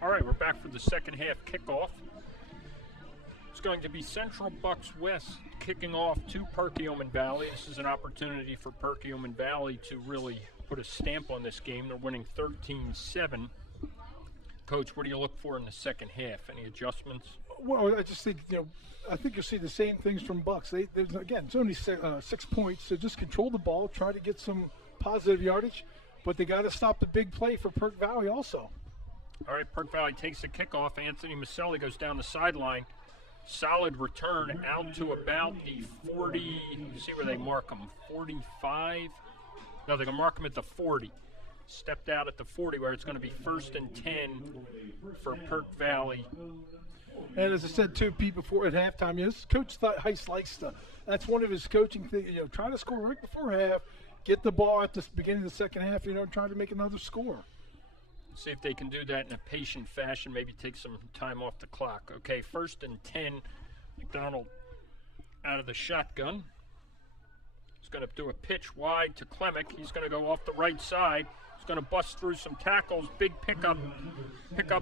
All right, we're back for the second half kickoff. It's going to be Central Bucks West kicking off to Perkiomen Valley. This is an opportunity for Perkiomen Valley to really put a stamp on this game. They're winning 13-7. Coach, what do you look for in the second half? Any adjustments? Well, I just think, I think you'll see the same things from Bucks. Again, it's only 6 points, so just control the ball, try to get some positive yardage, but they got to stop the big play for Perk Valley also. All right, Perk Valley takes the kickoff. Anthony Maselli goes down the sideline. Solid return out to about the 40. See where they mark him, 45? No, they're going to mark him at the 40. Stepped out at the 40 where it's going to be 1st and 10 for Perk Valley. And as I said, too, Pete, before at halftime, Coach Heist likes to, that's one of his coaching things, try to score right before half, get the ball at the beginning of the second half, try to make another score. See if they can do that in a patient fashion, maybe take some time off the clock. Okay, 1st and 10, McDonald out of the shotgun. He's going to do a pitch wide to Klemick. He's going to go off the right side. He's going to bust through some tackles. Big pickup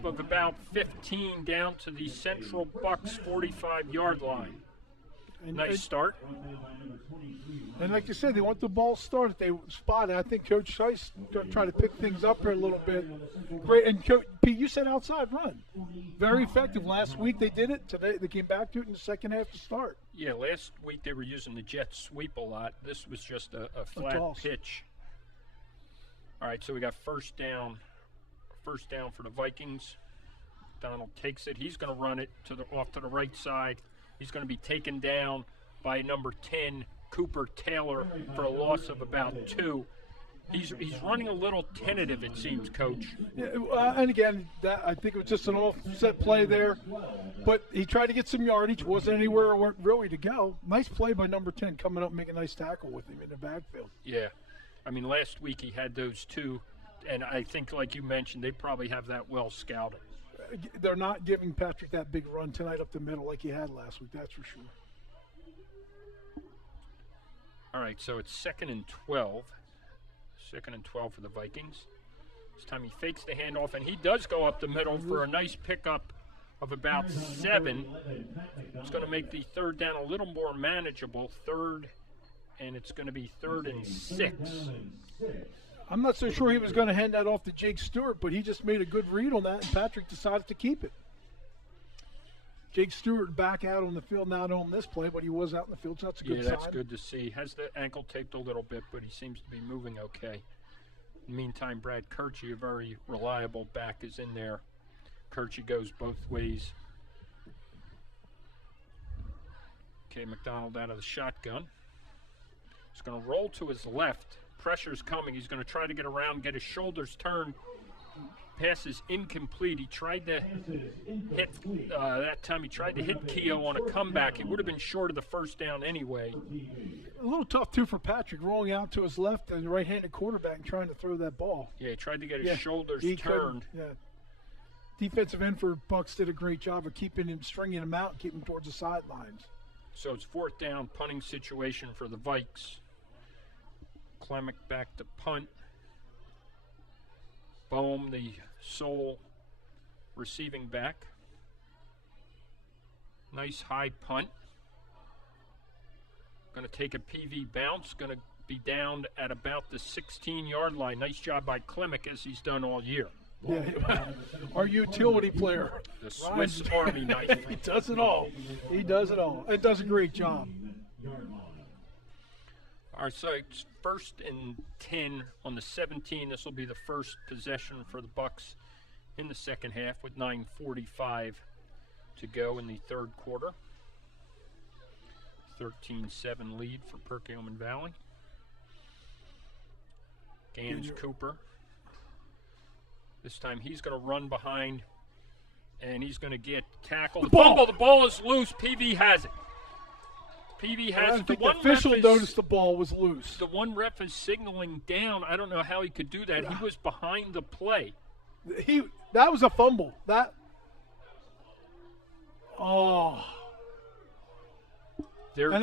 of about 15 down to the Central Bucks 45-yard line. Nice start. And like you said, they want the ball started. They spot it. I think Coach Scheist try to pick things up here a little bit. Great. And Pete, you said outside run. Very effective. Last week they did it. Today they came back to it in the second half to start. Yeah, last week they were using the jet sweep a lot. This was just a flat pitch. All right, so we got first down for the Vikings. Donald takes it. He's going to run it off to the right side. He's going to be taken down by number 10, Cooper Taylor, for a loss of about 2. He's running a little tentative, it seems, Coach. Yeah, and again, I think it was just an offset play there. But he tried to get some yardage. Wasn't anywhere really to go. Nice play by number 10 coming up and making a nice tackle with him in the backfield. Yeah. I mean, last week he had those 2. And I think, like you mentioned, they probably have that well scouted. They're not giving Patrick that big run tonight up the middle like he had last week, that's for sure. All right, so it's 2nd and 12. 2nd and 12 for the Vikings. This time he fakes the handoff, and he does go up the middle for a nice pickup of about 7. It's going to make the 3rd down a little more manageable. 3rd, and it's going to be 3rd and 6. I'm not so sure he was going to hand that off to Jake Stewart, but he just made a good read on that, and Patrick decided to keep it. Jake Stewart back out on the field, not on this play, but he was out in the field, so that's a good sign. Yeah, that's good to see. Has the ankle taped a little bit, but he seems to be moving okay. In the meantime, Brad Kirchie, a very reliable back, is in there. Kirchie goes both ways. Okay, McDonald out of the shotgun. He's going to roll to his left. Pressure's coming. He's going to try to get around, get his shoulders turned. Pass is incomplete. He tried to hit that time. He tried to hit Keogh on a comeback. He would have been short of the 1st down anyway. A little tough, too, for Patrick, rolling out to his left and the right-handed quarterback and trying to throw that ball. Yeah, he tried to get his shoulders turned. Yeah. Defensive end for Bucks did a great job of stringing him out and keeping him towards the sidelines. So it's 4th down, punting situation for the Vikes. Klemick back to punt. Bohm, the sole receiving back. Nice high punt. Going to take a PV bounce. Going to be down at about the 16-yard line. Nice job by Klemick, as he's done all year. Yeah, our utility player. The Swiss Army knife. He does it all. He does it all. It does a great job. All right, so it's 1st and 10 on the 17. This will be the first possession for the Bucks in the second half with 9:45 to go in the 3rd quarter. 13-7 lead for Perkiomen Valley. Gaines Cooper. This time he's going to run behind, and he's going to get tackled. The ball is loose. PV has it. PV has it. The official noticed the ball was loose. The one ref is signaling down. I don't know how he could do that. He was behind the play. That was a fumble. And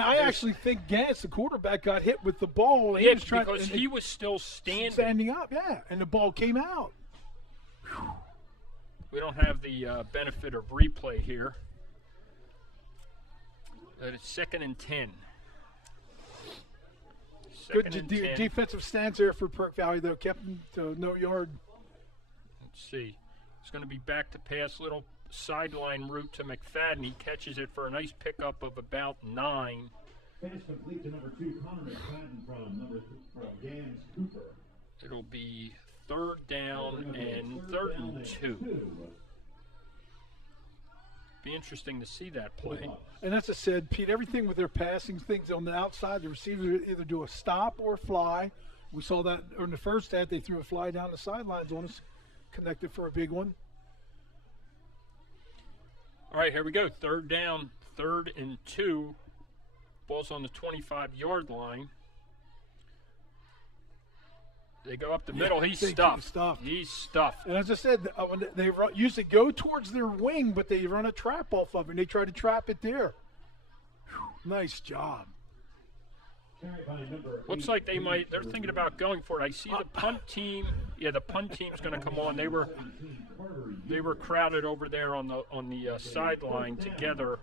I actually think Gantz, the quarterback, got hit with the ball. Yeah, because he was still standing up, yeah, and the ball came out. we don't have the benefit of replay here. But it's 2nd and 10. Good defensive stance there for Perk Valley, though. Kept them to no yard. Let's see. It's going to be back to pass, little sideline route to McFadden. He catches it for a nice pickup of about 9. Pass complete to number 2, Connor McFadden from Gans Cooper. It'll be 3rd down and 3rd and 2. Be interesting to see that play. And as I said, Pete, everything with their passing things on the outside, the receivers either do a stop or a fly. We saw that in the first half. They threw a fly down the sidelines on us, connected for a big one. All right, here we go. 3rd down, 3rd and 2. Ball's on the 25-yard line. They go up the middle. He's stuffed. He's stuffed. And as I said, when they usually go towards their wing, but they run a trap off of it, and they try to trap it there. Whew, nice job. Looks like they're thinking about going for it. I see the punt team. Yeah, the punt team's going to come on. They were crowded over there on the sideline together.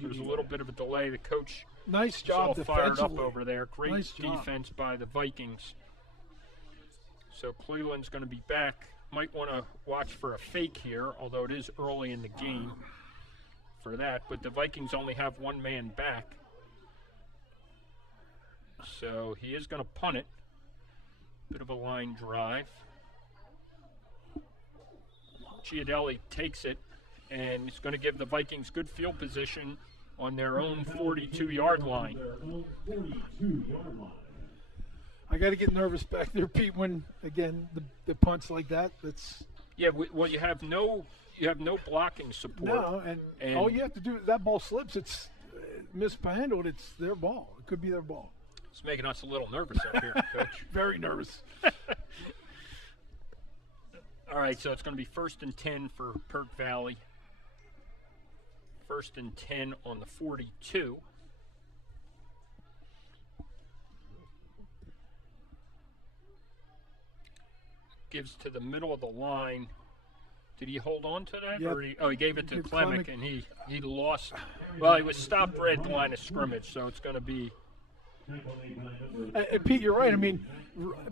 There was a little bit of a delay. The coach nice job was all fired up over there. Great defense by the Vikings. So Cleveland's going to be back. Might want to watch for a fake here, although it is early in the game for that. But the Vikings only have one man back. So he is going to punt it. Bit of a line drive. Giardelli takes it, and he's going to give the Vikings good field position on their own 42-yard line. I got to get nervous back there, Pete, when, again, the punts like that. That's well, you have no blocking support. No, and all you have to do is that ball slips, it's mishandled, it's their ball. It could be their ball. It's making us a little nervous up here, Coach. Very nervous. All right, so it's going to be 1st and 10 for Perk Valley. 1st and 10 on the 42. Gives to the middle of the line. Did he hold on to that? Yep. Or he gave it to Clemic, and he lost. Well, he was stopped right at the line of scrimmage, so it's going to be. And Pete, you're right. I mean,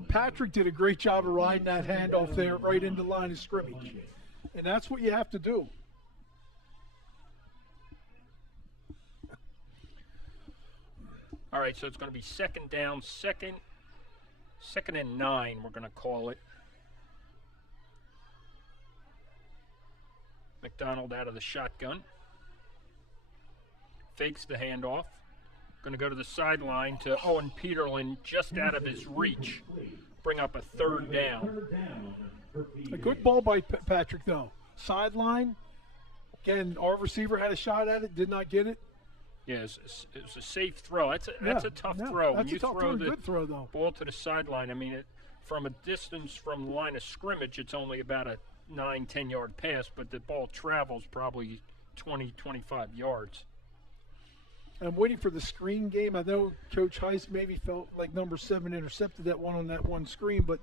Patrick did a great job of riding that handoff there right into the line of scrimmage. And that's what you have to do. All right, so it's going to be 2nd down, 2nd and 9, we're going to call it. McDonald out of the shotgun. Fakes the handoff. Going to go to the sideline to Owen Peterlin, just out of his reach. Bring up a 3rd down. A good ball by Patrick, though. Sideline. Again, our receiver had a shot at it, did not get it. Yeah, it was a safe throw. That's a tough throw. That's a tough throw. Good throw, though. Ball to the sideline. I mean, from a distance from the line of scrimmage, it's only about a 9-10 yard pass, but the ball travels probably 20-25 yards. I'm waiting for the screen game. I know Coach Heiss maybe felt like number 7 intercepted that one on that one screen, but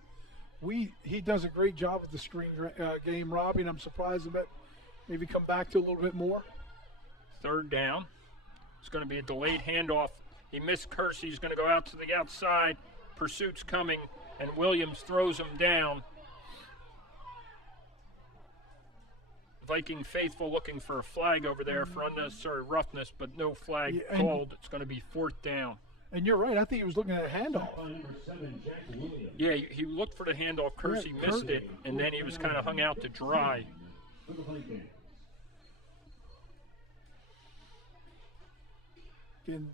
he does a great job with the screen game, Robbie, and I'm surprised about maybe come back to a little bit more. 3rd down. It's going to be a delayed handoff. He missed Kersey. He's going to go out to the outside. Pursuit's coming, and Williams throws him down. Viking faithful looking for a flag over there for unnecessary roughness, but no flag called. It's going to be 4th down. And you're right. I think he was looking at a handoff. Yeah, he looked for the handoff. Kersey missed it, and then he was kind of hung out to dry. And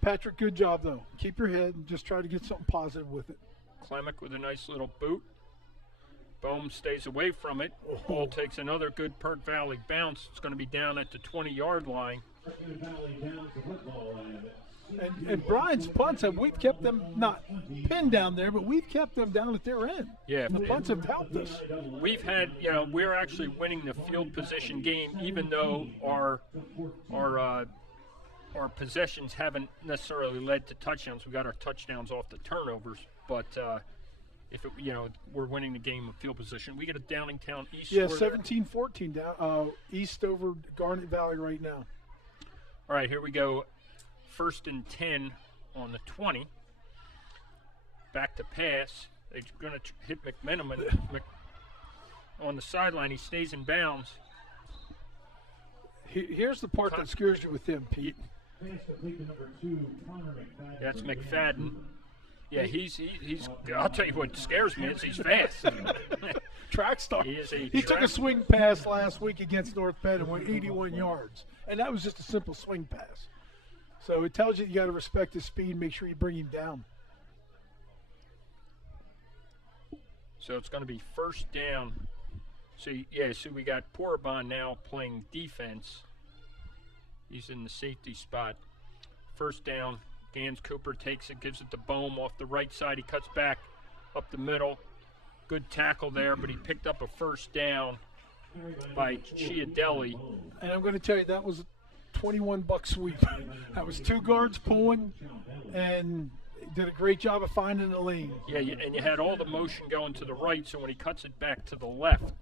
Patrick, good job, though. Keep your head and just try to get something positive with it. Clemic with a nice little boot. Bohm stays away from it. Ball takes another good Perk Valley bounce. It's going to be down at the 20-yard line. And Brian's punts, we've kept them not pinned down there, but we've kept them down at their end. Yeah. The punts have helped us. We've had, we're actually winning the field position game, even though our possessions haven't necessarily led to touchdowns. We got our touchdowns off the turnovers, but if it, we're winning the game of field position. We get a Downingtown East. Yeah, score there. 17-14 down East over Garnet Valley right now. All right, here we go. 1st and 10 on the 20. Back to pass. They're going to hit McMenamin on the sideline. He stays in bounds. Here's the part that scares you with him, Pete. That's McFadden. Yeah, he's. I'll tell you what scares me is he's fast. Track star. He took a swing pass last week against North Bend and went 81 yards, and that was just a simple swing pass. So it tells you got to respect his speed, make sure you bring him down. So it's going to be 1st down. So we got Porabon now playing defense. He's in the safety spot. 1st down. Gans Cooper takes it, gives it to Bohm off the right side. He cuts back up the middle. Good tackle there, but he picked up a 1st down by Chiadelli. And I'm going to tell you, that was a $21 sweep. That was 2 guards pulling, and did a great job of finding the lane. Yeah, and you had all the motion going to the right, so when he cuts it back to the left,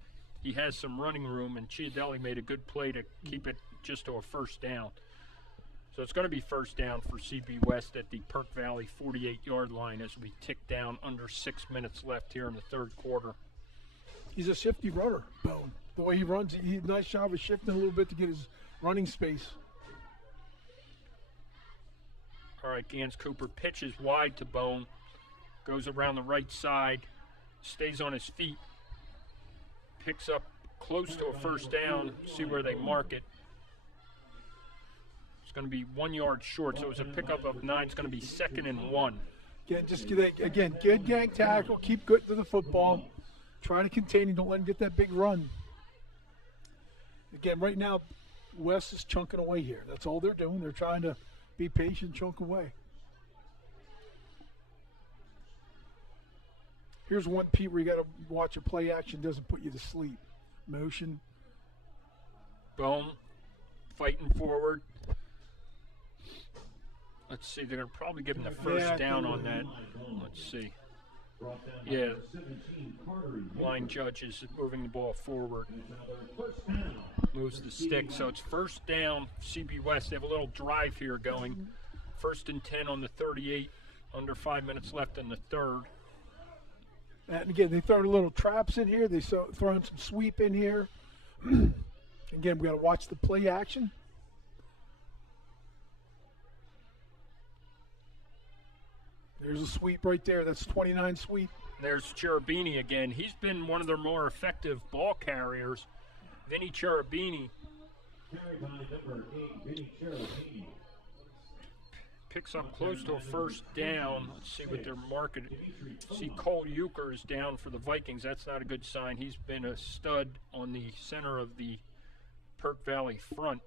he has some running room, and Chiadelli made a good play to keep it just to a 1st down. So it's going to be 1st down for CB West at the Perk Valley 48-yard line as we tick down under 6 minutes left here in the 3rd quarter. He's a shifty runner, Bone. The way he runs, he did a nice job of shifting a little bit to get his running space. All right, Gans Cooper pitches wide to Bone, goes around the right side, stays on his feet, picks up close to a 1st down, see where they mark it. It's going to be 1 yard short, so it was a pickup of 9. It's going to be 2nd and 1. Again, good gang tackle, keep good to the football, try to contain him, don't let him get that big run. Again, right now, West is chunking away here. That's all they're doing. They're trying to be patient, chunk away. Here's one, Pete, where you got to watch a play action doesn't put you to sleep. Motion. Boom. Fighting forward. Let's see. They're going to probably give him the 1st down on that. Let's see. Yeah. Line judge is moving the ball forward. Moves the stick. So it's 1st down, CB West. They have a little drive here going. 1st and 10 on the 38. Under 5 minutes left in the 3rd. And again, they throw little traps in here. They throw in some sweep in here. Again, we got to watch the play action. There's a sweep right there. That's 29 sweep. There's Cherubini again. He's been one of their more effective ball carriers. Vinny Cherubini picks up close to a 1st down. Let's see what they're marking. See, Cole Euchre is down for the Vikings. That's not a good sign. He's been a stud on the center of the Perk Valley front.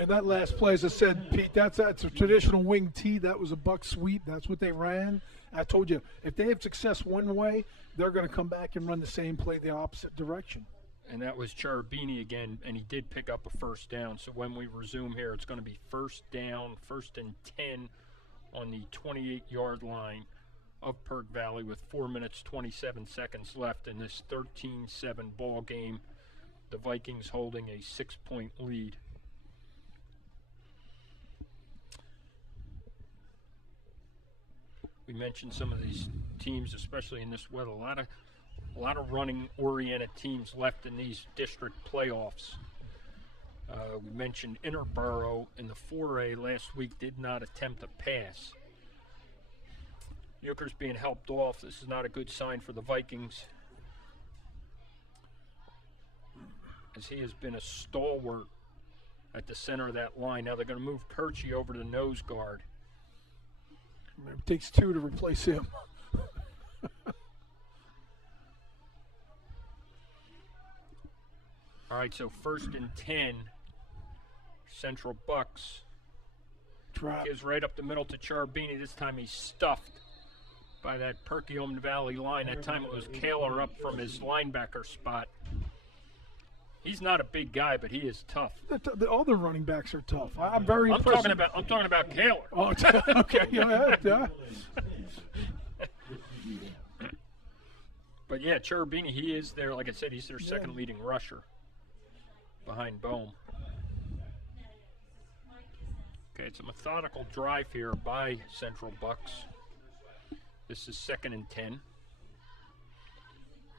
And that last play, as I said, Pete, that's a traditional wing tee. That was a buck sweep. That's what they ran. I told you, if they have success one way, they're going to come back and run the same play the opposite direction. And that was Cherubini again, and he did pick up a 1st down. So when we resume here, it's going to be 1st down, 1st and 10 on the 28-yard line of Perk Valley with 4 minutes, 27 seconds left in this 13-7 ball game. The Vikings holding a 6-point lead. We mentioned some of these teams, especially in this weather. A lot of running-oriented teams left in these district playoffs. We mentioned Interborough in the 4A last week did not attempt a pass. Euchre's being helped off. This is not a good sign for the Vikings, as he has been a stalwart at the center of that line. Now they're going to move Perchie over to the nose guard. It takes 2 to replace him. All right, so 1st and 10. Central Bucks. Trap. Gives right up the middle to Cherubini. This time he's stuffed by that Perkiomen Valley line. That time it was Kaler up from his linebacker spot. He's not a big guy, but he is tough. All the running backs are tough. I'm very impressed. I'm talking about Kaler. Oh, okay. Yeah. But yeah, Cherubini, he is there. Like I said, he's their second leading rusher behind Bohm. Okay, it's a methodical drive here by Central Bucks. This is 2nd and 10.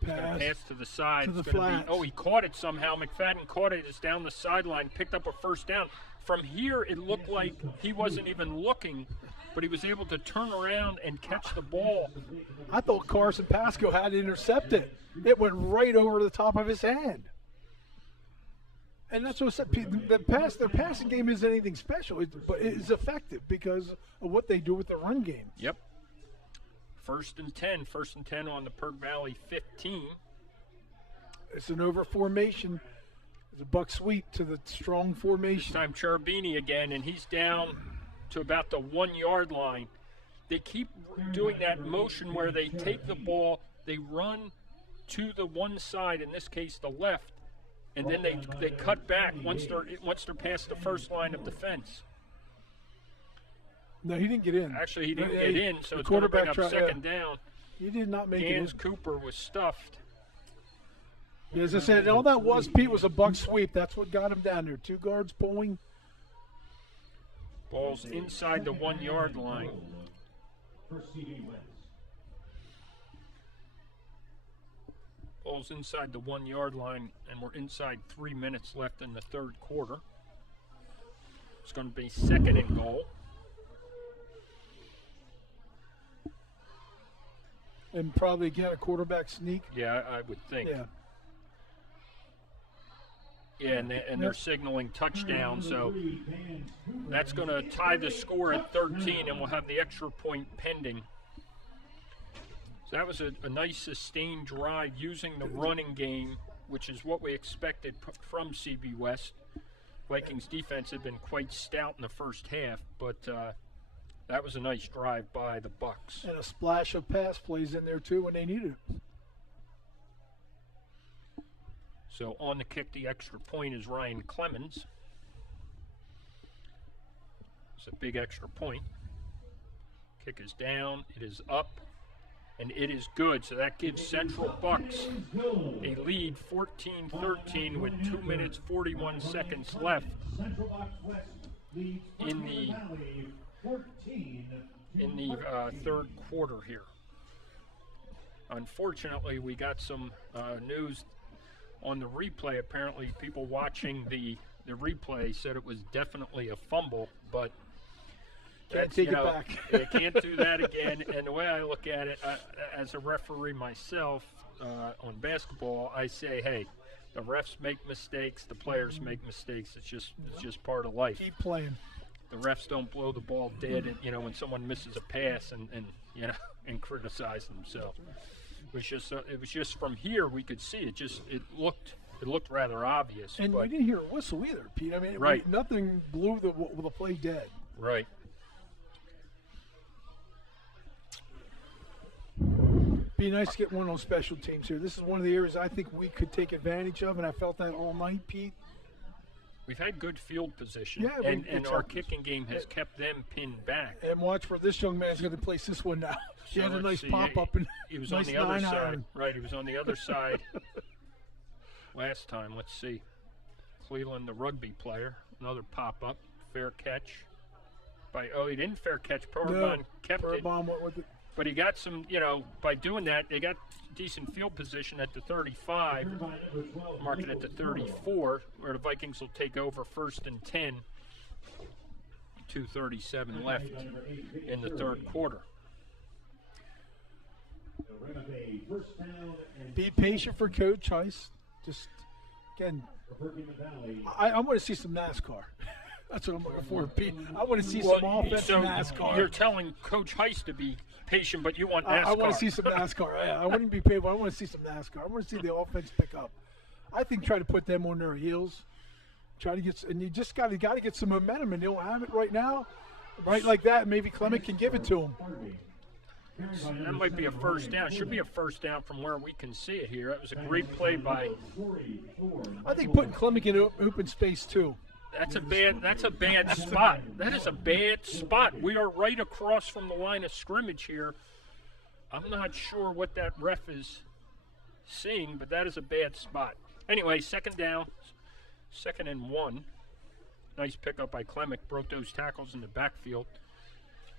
Pass to the side. To the it's gonna flats. be, oh, he caught it somehow. McFadden caught it. It's down the sideline. Picked up a first down. From here, it looked like he wasn't even looking, but he was able to turn around and catch the ball. I thought Carson Pasco had to intercept it. It went right over the top of his hand. And that's what I said. Their passing game isn't anything special, but it is effective because of what they do with the run game. Yep. 1st and 10. 1st and 10 on the Perk Valley 15. It's an over formation. It's a buck sweep to the strong This formation. time Cherubini again, and he's down to about the 1-yard line. They keep doing that motion where they take the ball, they run to the one side, in this case the left, and then they cut back once they're past the first line of defense. No, he didn't get in. Actually, he didn't get in, so the it's going to bring quarterback up 2nd down. He did not make Gans it in. Cooper was stuffed. Yeah, as I said, all that was, Pete, was a buck sweep. That's what got him down there. 2 guards pulling. Ball's inside the 1-yard line. Ball's inside the 1-yard line, and we're inside 3 minutes left in the 3rd quarter. It's going to be 2nd and goal. And probably, again, a quarterback sneak. Yeah, I would think. Yeah. Yeah, and they're signaling touchdown, so that's going to tie the score at 13, and we'll have the extra point pending. So that was a nice sustained drive using the running game, which is what we expected from CB West. Vikings defense had been quite stout in the first half, but that was a nice drive by the Bucks. And a splash of pass plays in there, too, when they needed it. So on the kick, the extra point is Ryan Clemens. It's a big extra point. Kick is down, it is up, and it is good. So that gives Central Bucks a lead, 14-13, with 2 minutes, 41 seconds left in the 3rd quarter here. Unfortunately, we got some news on the replay. Apparently, people watching the replay said it was definitely a fumble, but Can't take it back. You can't do that again. And the way I look at it, as a referee myself on basketball, I say, hey, the refs make mistakes, the players make mistakes. It's just part of life. Keep playing. The refs don't blow the ball dead, and, when someone misses a pass and criticize them. So it was just from here we could see it. It looked rather obvious. And but we didn't hear a whistle either, Pete. I mean, right. Nothing blew the play dead. Right. Be nice to get one of those special teams here. This is one of the areas I think we could take advantage of, and I felt that all night, Pete. We've had good field position, Yeah, and our kicking game has kept them pinned back. And watch for this young man's going to place this one now. He had a nice pop up and he was nice on the other side. iron. Right, he was on the other side last time. Let's see. Cleveland, the rugby player, another pop up, fair catch. He didn't fair catch. Perkiomen kept it. Went with it. But he got some, by doing that, they got decent field position at the 35, mark it at the 34, where the Vikings will take over 1st and 10, 2:37 left in the 3rd quarter. Be patient for Coach Heiss. Just, again, I want to see some NASCAR. That's what I'm looking for, Pete. I want to see some offense so NASCAR. You're telling Coach Heiss to be patient, but you want NASCAR. I want to see some NASCAR. I wouldn't be paid, but I want to see some NASCAR. I want to see the offense pick up. I think try to put them on their heels. Try to get, and you just got to get some momentum, and they don't have it right now. Right like that, maybe Clement can give it to them. That might be a first down. Should be a first down from where we can see it here. That was a great play by. I think putting Clement in open space too. That's a bad spot. That is a bad spot. We are right across from the line of scrimmage here. I'm not sure what that ref is seeing, but that is a bad spot. Anyway, second down, 2nd and 1. Nice pickup by Clemic. Broke those tackles in the backfield.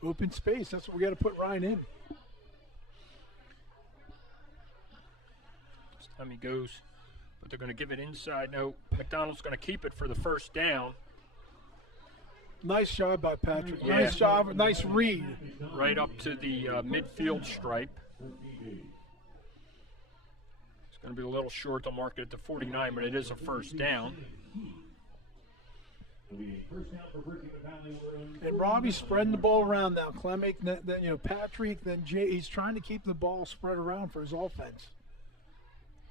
Open space. That's what we got to put Ryan in. This time he goes, but they're going to give it inside. No, McDonald's going to keep it for the first down. Nice job by Patrick. Yeah. Nice job. Nice read. Right up to the midfield stripe. It's going to be a little short. They'll mark it at the 49, but it is a first down. And Robbie's spreading the ball around now. Clemic, then Patrick, then Jay. He's trying to keep the ball spread around for his offense.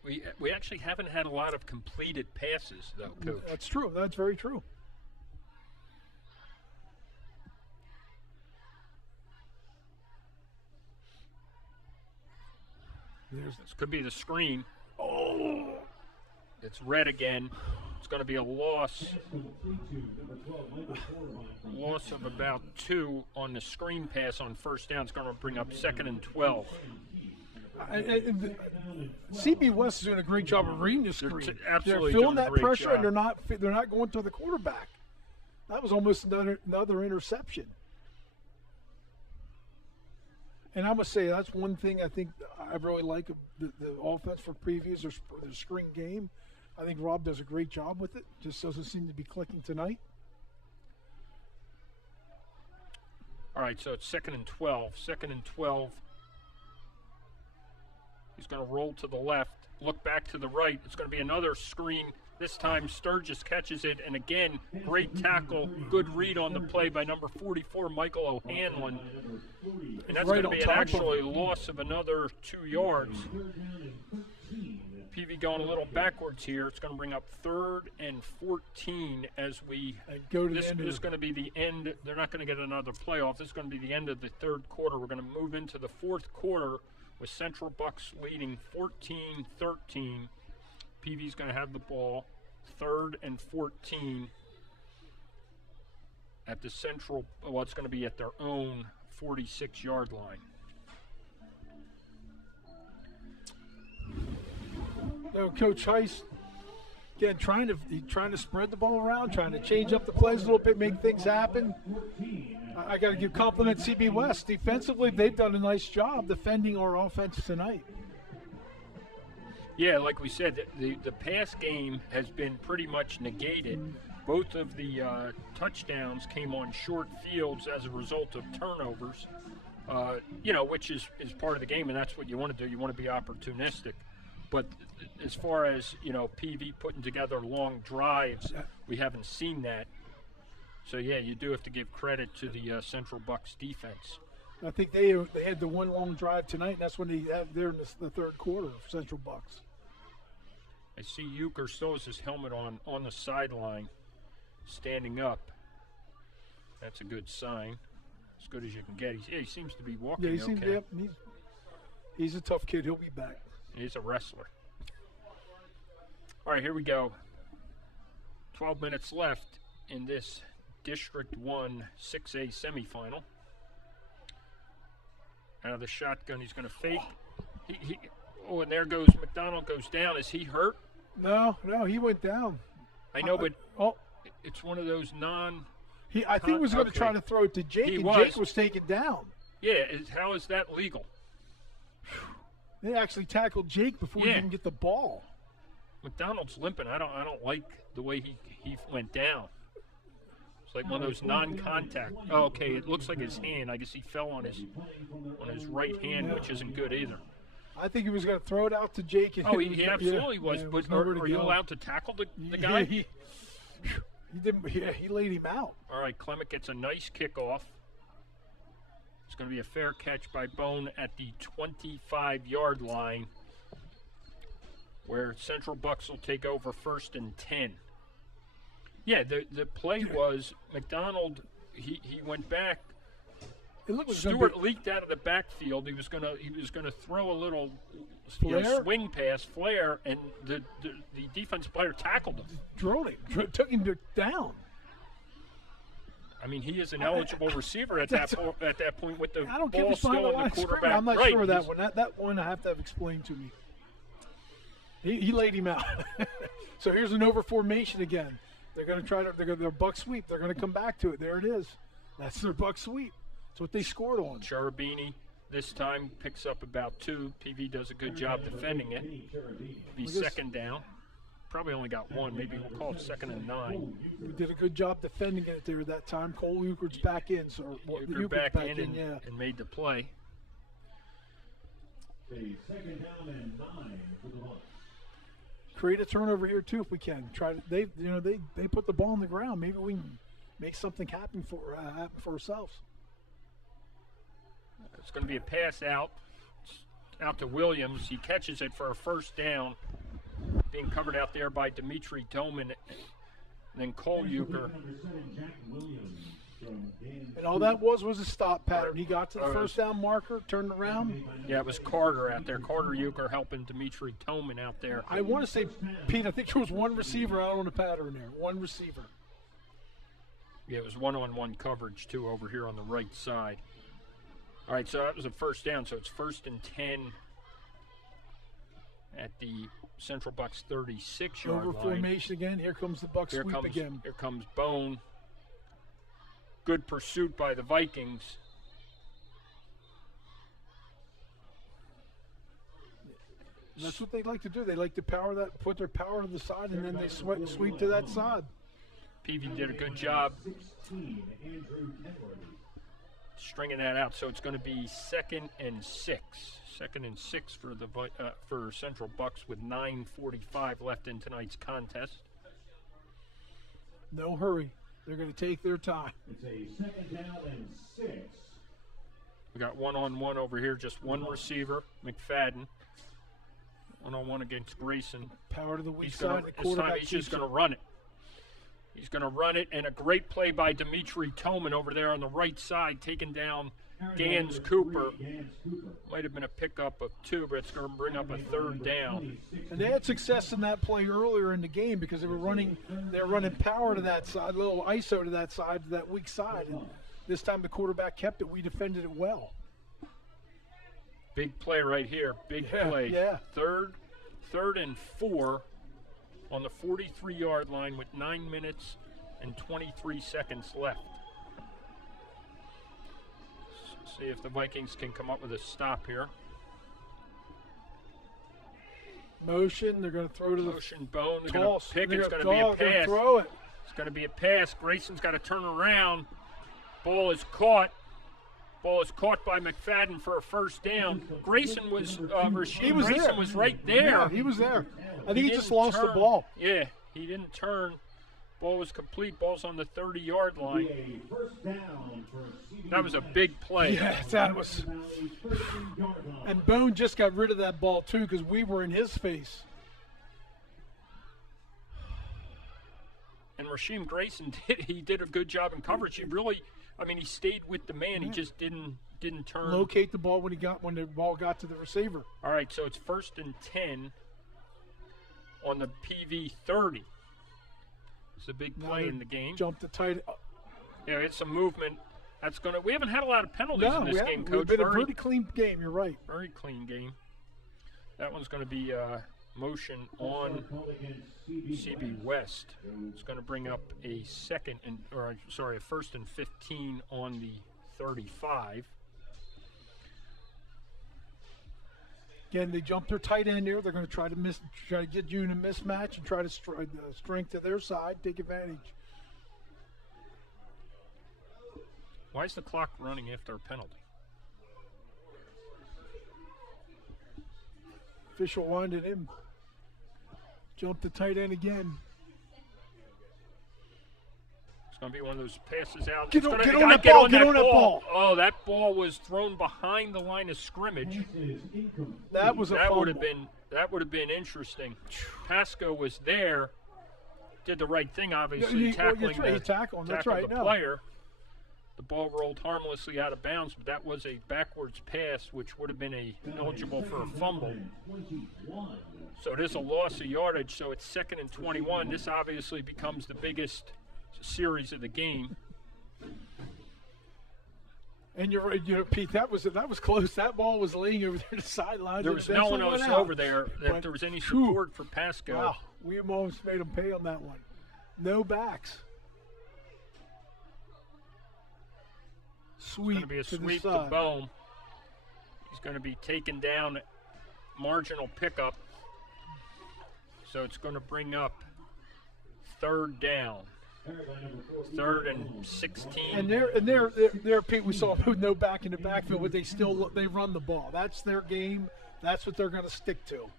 We actually haven't had a lot of completed passes, though, Coach. That's true. That's very true. This could be the screen. Oh! It's red again. It's going to be a loss. Loss of about 2 on the screen pass on first down. It's going to bring up 2nd and 12. CB West is doing a great job of reading the screen. Absolutely they're feeling doing a that great pressure, job. and they're not going to the quarterback. That was almost another interception. And I must say, that's one thing I think I really like the offense for previews or the screen game. I think Rob does a great job with it. Just doesn't seem to be clicking tonight. All right, so it's 2nd and 12. 2nd and 12. He's going to roll to the left, look back to the right. It's going to be another screen. This time Sturgis catches it, and again, great tackle, good read on the play by number 44, Michael O'Hanlon. And that's going to be actually a loss of another 2 yards. PV going a little backwards here. It's going to bring up 3rd and 14 as we go to this the end. is going to be the end. They're not going to get another playoff. This is going to be the end of the 3rd quarter. We're going to move into the 4th quarter with Central Bucks leading 14-13. PV's going to have the ball, 3rd and 14 at the Central. Well, it's going to be at their own 46-yard line. Coach Heiss, again, trying to spread the ball around, trying to change up the plays a little bit, make things happen. I got to give compliment CB West. Defensively, they've done a nice job defending our offense tonight. Yeah, like we said, the pass game has been pretty much negated. Both of the touchdowns came on short fields as a result of turnovers, which is part of the game, and that's what you want to do. You want to be opportunistic. But as far as, PV putting together long drives, we haven't seen that. So, yeah, you do have to give credit to the Central Bucks defense. I think they had the one long drive tonight, and that's when they had there in the 3rd quarter of Central Bucks. I see Euchre still has his helmet on the sideline, standing up. That's a good sign. As good as you can get. He seems to be walking okay. He's a tough kid. He'll be back. He's a wrestler. All right, here we go. 12 minutes left in this District 1 6A semifinal. Out of the shotgun, he's going to fake. And there goes McDonald, goes down. Is he hurt? No, he went down. I know, but it's one of those I think he was going to try to throw it to Jake, Jake was taken down. Yeah, how is that legal? They actually tackled Jake before he even get the ball. McDonald's limping. I don't like the way he went down. It's like one of those non-contact. Oh, okay, it looks like his hand. I guess he fell on his right hand, which isn't good either. I think he was going to throw it out to Jake. He absolutely was. But are you allowed to tackle the guy? He didn't. Yeah, he laid him out. All right, Clemic gets a nice kickoff. It's going to be a fair catch by Bone at the 25-yard line, where Central Bucks will take over 1st and 10. Yeah, the play was McDonald. He went back. Stewart leaked out of the backfield. He was gonna throw a little swing pass, flare, and the defensive player tackled him. Drove him, took him down. I mean, he is an eligible receiver at that point with the I don't ball still in the quarterback. I'm not right. sure of that one. That one I have to have explained to me. He laid him out. So here's an over formation again. They're going to try to their buck sweep. They're going to come back to it. There it is. That's their buck sweep. That's what they scored on. Cherubini this time picks up about 2. PV does a good job defending it. Be second down. Probably only got 1. Maybe we'll call it 2nd and 9. We did a good job defending it there that time. Cole Euchard's back in. So Euchard back in and made the play. A 2nd down and 9 for the Bucks. Create a turnover here too if we can. Try to they put the ball on the ground. Maybe we can make something happen for ourselves. It's going to be a pass out to Williams. He catches it for a first down, being covered out there by Dimitri Doman, and then Cole Euchre. And all that was a stop pattern. He got to the first down marker, turned around. Yeah, it was Carter out there. Carter Euchre helping Dimitri Doman out there. I want to say, Pete, I think there was one receiver out on the pattern there. One receiver. Yeah, it was one-on-one coverage, too, over here on the right side. All right, so that was a first down, so it's 1st and 10 at the Central Bucks 36-yard line. Over formation again. Here comes the Bucks sweep again. Here comes Bone. Good pursuit by the Vikings. That's what they like to do. They like to put their power to the side, and then they sweep to that side. PV did a good job stringing that out. So it's going to be 2nd and 6. 2nd and 6 for the for Central Bucks with 9:45 left in tonight's contest. No hurry. They're going to take their time. It's a 2nd down and 6. We got one-on-one over here, just one receiver, McFadden. One-on-one against Grayson. Power to the weak side. This time he's just going to run it. He's going to run it, and a great play by Dimitri Toman over there on the right side, taking down Gans Cooper. Might have been a pickup of 2, but it's going to bring up a 3rd down. And they had success in that play earlier in the game because they were running power to that side, a little ISO to that side, to that weak side. And this time the quarterback kept it. We defended it well. Big play right here. Big play. Yeah. Third and 4 on the 43-yard line with 9 minutes and 23 seconds left. See if the Vikings can come up with a stop here. Motion. They're going to throw to the motion. Bone. They're going to pick. It's going to be a pass. Throw it. It's going to be a pass. Grayson's got to turn around. Ball is caught. Ball is caught by McFadden for a first down. Grayson was Grayson was right there. Yeah, he was there. I think he just lost the ball. Yeah, he didn't turn. Ball was complete. Ball's on the 30-yard line. That was a big play. Yeah, that was. And Bone just got rid of that ball too because we were in his face. And Rasheem Grayson did a good job in coverage. He stayed with the man. He just didn't turn. Locate the ball when the ball got to the receiver. All right, so it's 1st and 10 on the PV 30. It's a big play in the game. Jump the tight. Yeah, it's some movement. We haven't had a lot of penalties in this game, Coach. It's been a pretty clean game. You're right. Very clean game. That one's going to be motion on CB West. It's going to bring up a 1st and 15 on the 35. Again, they jumped their tight end there. They're going to try to get you in a mismatch and try to strength to their side, take advantage. Why is the clock running after a penalty? Official winded him. Jump the tight end again. It's going to be one of those passes out. Get on that ball. Oh, that ball was thrown behind the line of scrimmage. That was a fumble. That would have been interesting. Pasco was there, did the right thing, obviously, tackling the player. The ball rolled harmlessly out of bounds, but that was a backwards pass, which would have been eligible for a fumble. So it is a loss of yardage, so it's 2nd and 21. This obviously becomes the biggest series of the game. And you're right, Pete. That was close. That ball was laying over there to the sideline. There was no one else over there if there was any support for Pasco. Wow, we almost made them pay on that one. No backs. Sweep. It's going to be a sweep to Bohm. He's going to be taken down, marginal pickup. So it's going to bring up third down. 3rd and 16. And there, Pete. We saw no back in the backfield, but they run the ball. That's their game. That's what they're going to stick to.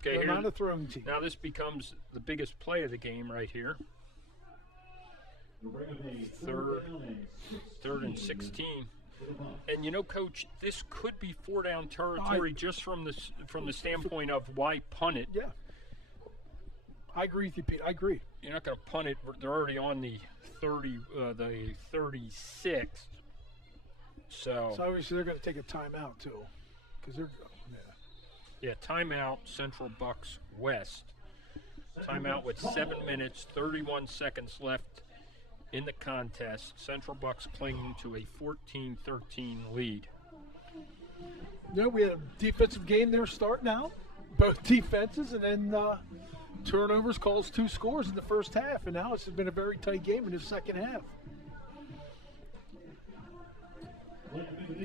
Okay, they're not a throwing team. Now this becomes the biggest play of the game right here. 3rd and 16. And Coach, this could be 4-down territory just from the standpoint of why punt it. Yeah. I agree with you, Pete. I agree. You're not going to punt it. They're already on the 36. So obviously they're going to take a timeout too, because they're timeout. Central Bucks West. Timeout with 7 minutes, 31 seconds left in the contest. Central Bucks clinging to a 14-13 lead. We had a defensive game there starting out, both defenses, and then turnovers caused 2 scores in the first half, and now it's been a very tight game in the second half.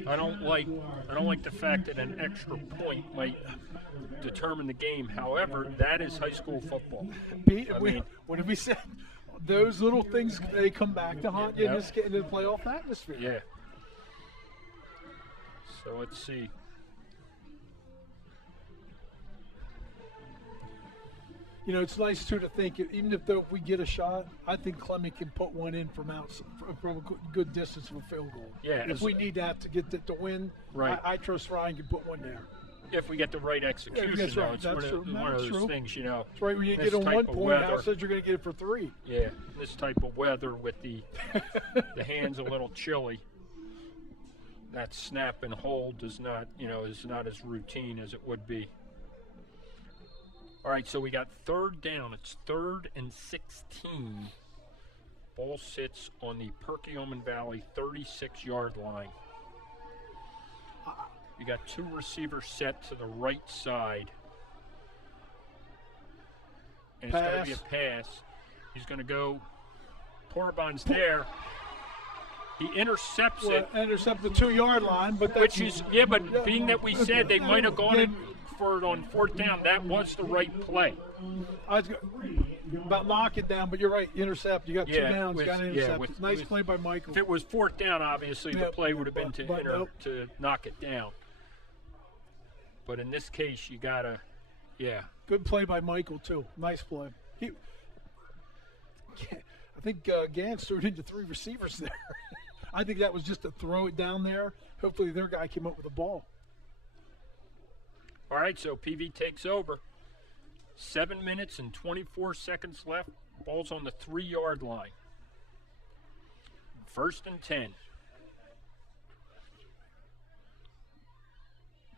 I don't like the fact that an extra point might determine the game. However, that is high school football. Pete, what have we said? Those little things, they come back to haunt you in the playoff atmosphere. Yeah. So let's see. It's nice too to think, even if we get a shot, I think Clement can put one in from a good distance from a field goal. Yeah. If we need that to get to win, right. I trust Ryan can put one there. If we get the right execution, that's right. It's one of those things, That's right. When you get on 1 point, Al said you're going to get it for 3. Yeah, this type of weather with the hands a little chilly, that snap and hold is not as routine as it would be. All right, so we got 3rd down. It's 3rd and 16. Ball sits on the Perkiomen Valley 36-yard line. You got 2 receivers set to the right side. And it's going to be a pass. He's going to go. Porbon's there. He intercepts it. Intercept the 2-yard line, but being that we said they might have gone in for it on 4th down, that was the right play. I was about knock it down, but you're right. Intercept. You got 2 downs. You got to intercept. Nice play by Michael. If it was 4th down, obviously the play would have been to knock it down. But in this case, you gotta, Good play by Michael too. Nice play. I think Gans threw it into 3 receivers there. I think that was just to throw it down there. Hopefully their guy came up with the ball. All right, so PV takes over. 7 minutes and 24 seconds left. Ball's on the 3-yard line. 1st and 10.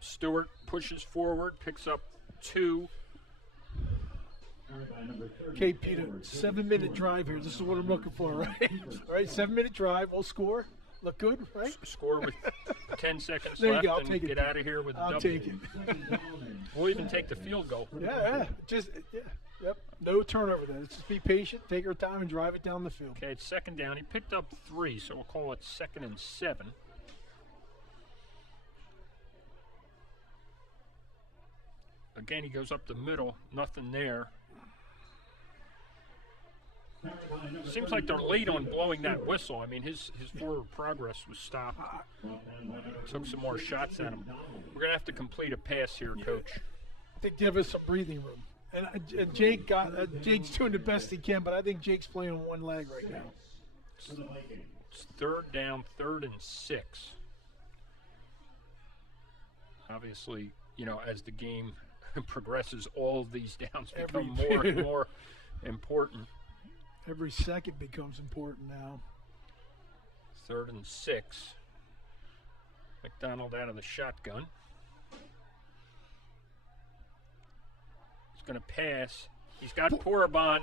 Stewart pushes forward, picks up 2. Okay, Peter, 7-minute drive here. This is what I'm looking for, right? All right, 7-minute drive. We'll score. Look good, right? Score with 10 seconds there left you go. and get out of here with a I'll W. take it. We'll even take the field goal. Yep. No turnover then. Let's just be patient, take our time, and drive it down the field. Okay, it's 2nd down. He picked up 3, so we'll call it 2nd and 7. Again, he goes up the middle. Nothing there. Seems like they're late on blowing that whistle. I mean, his forward progress was stopped. Took some more shots at him. We're going to have to complete a pass here, Coach. I think give us some breathing room. And Jake's doing the best he can, but I think Jake's playing on one leg right now. It's 3rd down, 3rd and 6. Obviously, as the game progresses, all of these downs become more and more important. Every second becomes important now. 3rd and 6. McDonald out of the shotgun. He's going to pass. He's got Porbon.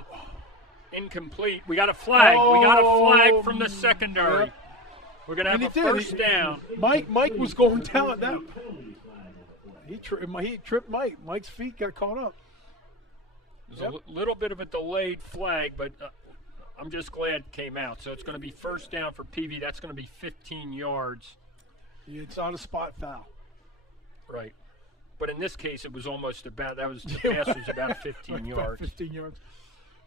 Incomplete. We got a flag. We got a flag from the secondary. We're going to have a first down. Mike was going down. Now he tripped Mike. Mike's feet got caught up. There's a little bit of a delayed flag, but I'm just glad it came out. So it's going to be first down for PV. That's going to be 15 yards. Yeah, it's not a spot foul. Right. But in this case, it was almost about, the pass was about 15 yards. About 15 yards.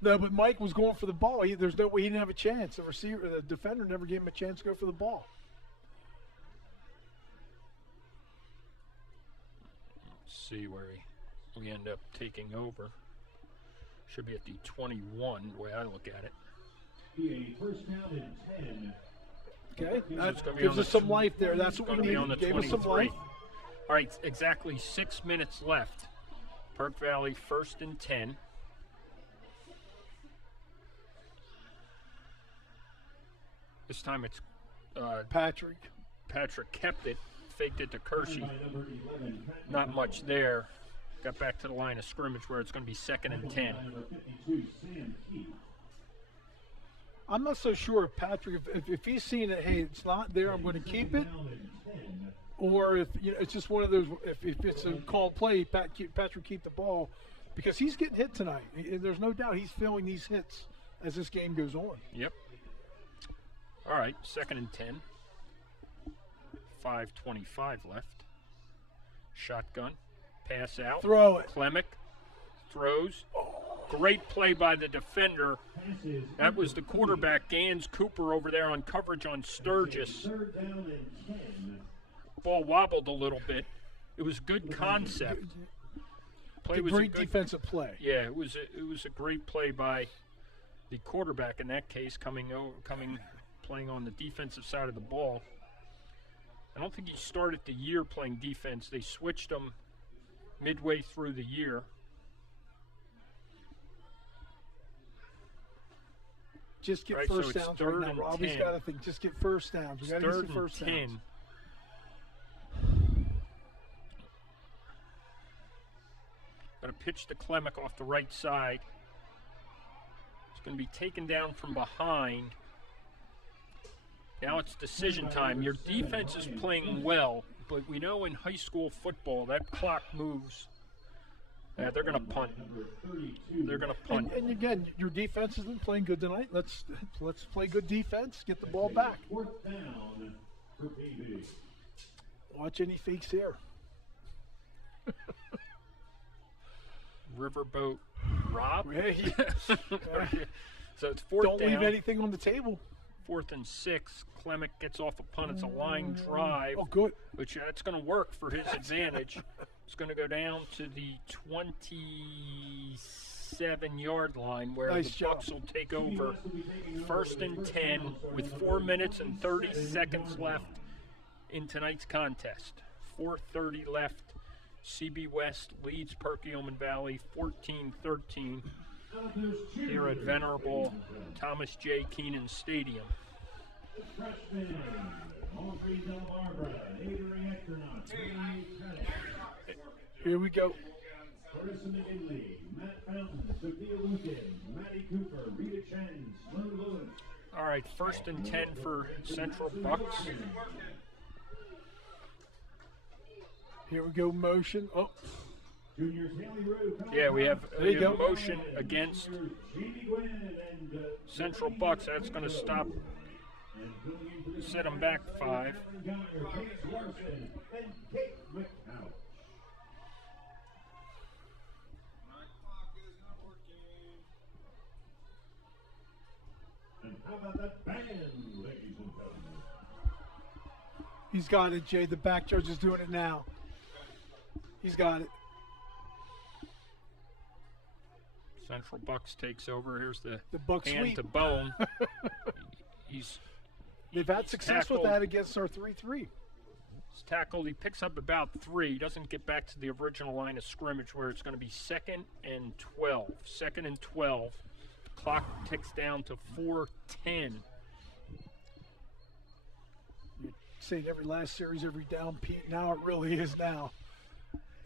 No, but Mike was going for the ball. There's no way he didn't have a chance. The defender never gave him a chance to go for the ball. Let's see where we end up taking over. Should be at the 21, the way I look at it. First down and 10. Okay, that gives us some life there. That's what we needed. Gave us some life. All right, exactly 6 minutes left. Perk Valley first and 10. This time it's Patrick. Patrick kept it, faked it to Kershey. Not much there. Got back to the line of scrimmage where it's going to be second and 10. I'm not so sure if Patrick, if he's seeing that, hey, it's not there, I'm going to keep it. Or if it's just one of those, if it's a call play, Patrick keep the ball, because he's getting hit tonight. There's no doubt he's feeling these hits as this game goes on. Yep. All right, second and 10. 5:25 left. Shotgun, pass out. Throw it. Klemick throws. Great play by the defender. That was the quarterback, Gans Cooper, over there on coverage on Sturgis. Ball wobbled a little bit. It was good concept. Play was great defensive play. Yeah, it was a great play by the quarterback in that case, playing on the defensive side of the ball. I don't think he started the year playing defense. They switched him midway through the year. Just get right, first so downs right now. Robbie's got to think. Just get first downs. We got to get some first downs. Got to pitch to Klemick off the right side. It's going to be taken down from behind. Now it's decision time. Your defense is playing well, but we know in high school football that clock moves. Yeah, they're going to punt. They're going to punt. And again, your defense isn't playing good tonight. Let's play good defense. Get the ball back. Watch any fakes here. Riverboat Rob. Hey. So it's fourth down. Don't leave anything on the table. 4th and 6. Klemick gets off a punt. It's a line drive. Oh, good. Which that's going to work for his advantage. It's going to go down to the 27-yard line where the Bucks will take over. First and 10 with 4 minutes and 30 seconds left in tonight's contest. 4:30 left. CB West leads Perkiomen Valley 14-13 here at Venerable Thomas J. Keenan Stadium. Here we go. All right, first and 10 for Central Bucks. Here we go, motion. Oh. Yeah, we have motion against Central Bucks. That's going to stop, set them back 5. How about that band, ladies and gentlemen? He's got it, Jay. The back judge is doing it now. He's got it. Central Bucks takes over. Here's the Bucks hand sweep. to bone. They've had success with that against our 3-3. He's tackled. He picks up about 3. He doesn't get back to the original line of scrimmage where it's going to be 2nd and 12. 2nd and 12. The clock ticks down to 4:10. You're saying every last series, every down, Pete. Now it really is now.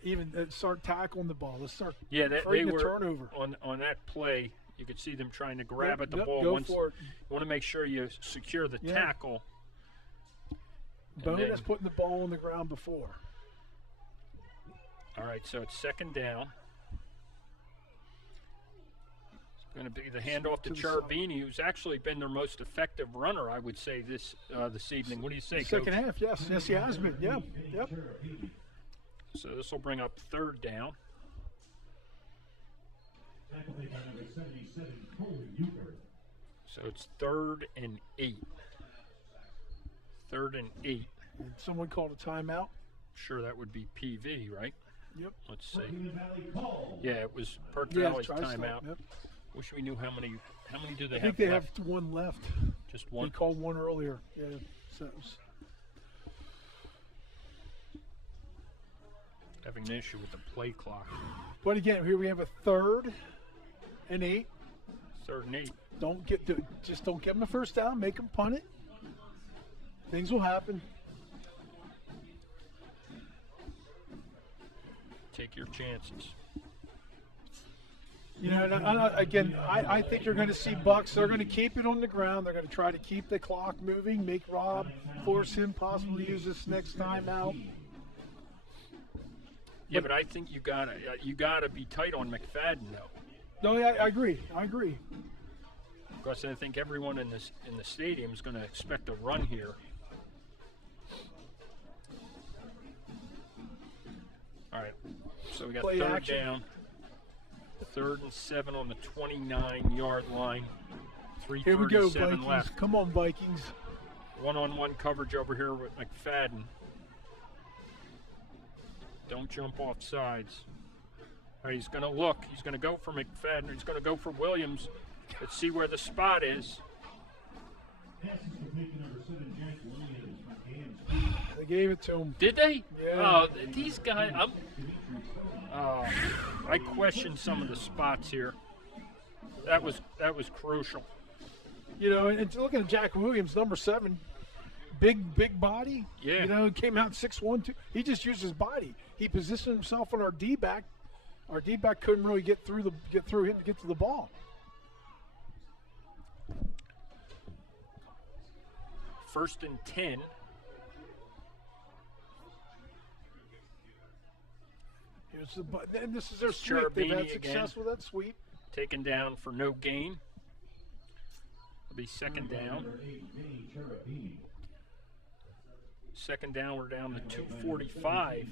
Even start tackling the ball. Let's start they were turnover. On that play. You could see them trying to grab at the Yep, ball. go Once for it. you want to make sure you secure the tackle. Bonus putting the ball on the ground before. All right, so it's second down. It's going to be the handoff to Cherubini, who's actually been their most effective runner, I would say, this evening. What do you say, Coach? Second half, yes. Yes, he has been. Yeah. Yep. So this will bring up third down. So it's 3rd and 8. 3rd and 8. And someone called a timeout. Sure, that would be PV, right? Yep. Let's see. Yeah, it was Perk Valley's timeout. Yep. Wish we knew how many do they have. I think they left? have one left. Just one. They called one earlier. Yeah. So it was, having an issue with the play clock. but again, here we have a 3rd and 8. 3rd and 8. Just don't give them a first down. Make them punt it. Things will happen. Take your chances. You know, and I think you're going to see Bucks. They're going to keep it on the ground. They're going to try to keep the clock moving, make Rob force him possibly use this next time out. Yeah, but I think you gotta be tight on McFadden though. No, I agree. Because I think everyone in the stadium is going to expect a run here. All right, so we got Play 3rd action. down, 3rd and 7 on the 29-yard line. Here we go, 3:37 Vikings. left. Come on, Vikings. One-on-one coverage over here with McFadden. Don't jump off sides. All right, he's going to look. He's going to go for McFadden. He's going to go for Williams. Let's see where the spot is. They gave it to him. Did they? Yeah. Oh, these guys. I question some of the spots here. That was crucial. You know, and looking at Jack Williams, number 7, big body. Yeah. You know, came out 6'1", 2. He just used his body. He positioned himself on our D-back. Our D-back couldn't really get through him to get to the ball. 1st and 10. And this is their sweep. They've had success with that sweep. Taken down for no gain. It'll be second down. Second down, we're down to 2:45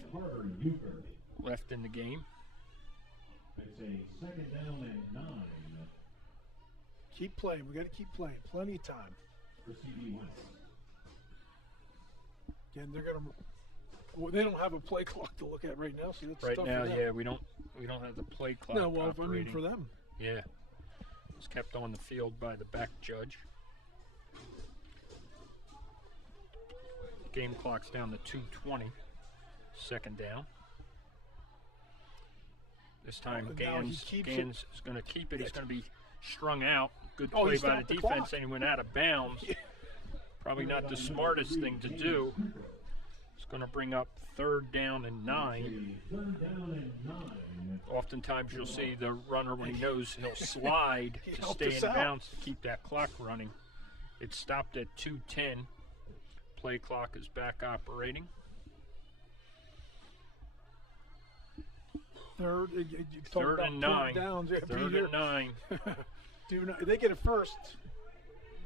left in the game. It's a 2nd down and 9. Keep playing. We got to keep playing. Plenty of time. For CD West. Again, they're gonna. Well, they don't have a play clock to look at right now, so that's Right tough now, for them. yeah, we don't have the play clock. No, well, operating. I mean for them. Yeah, it's kept on the field by the back judge. Game clock's down to 2:20. Second down. This time, Now he Gans keeps is going to keep it. He's going to be strung out. Good Oh, he play by stopped the the defense, clock. and he went out of bounds. Probably not the smartest thing to do. It's going to bring up 3rd down and 9. 3rd down and 9. Oftentimes you'll see the runner, when he knows he'll slide He to helped stay us in out. bounds to keep that clock running. It stopped at 2:10. Play clock is back operating. 3rd. You talk 3rd about and 9. Downs. Yeah, 3rd Peter. and 9. They get it first.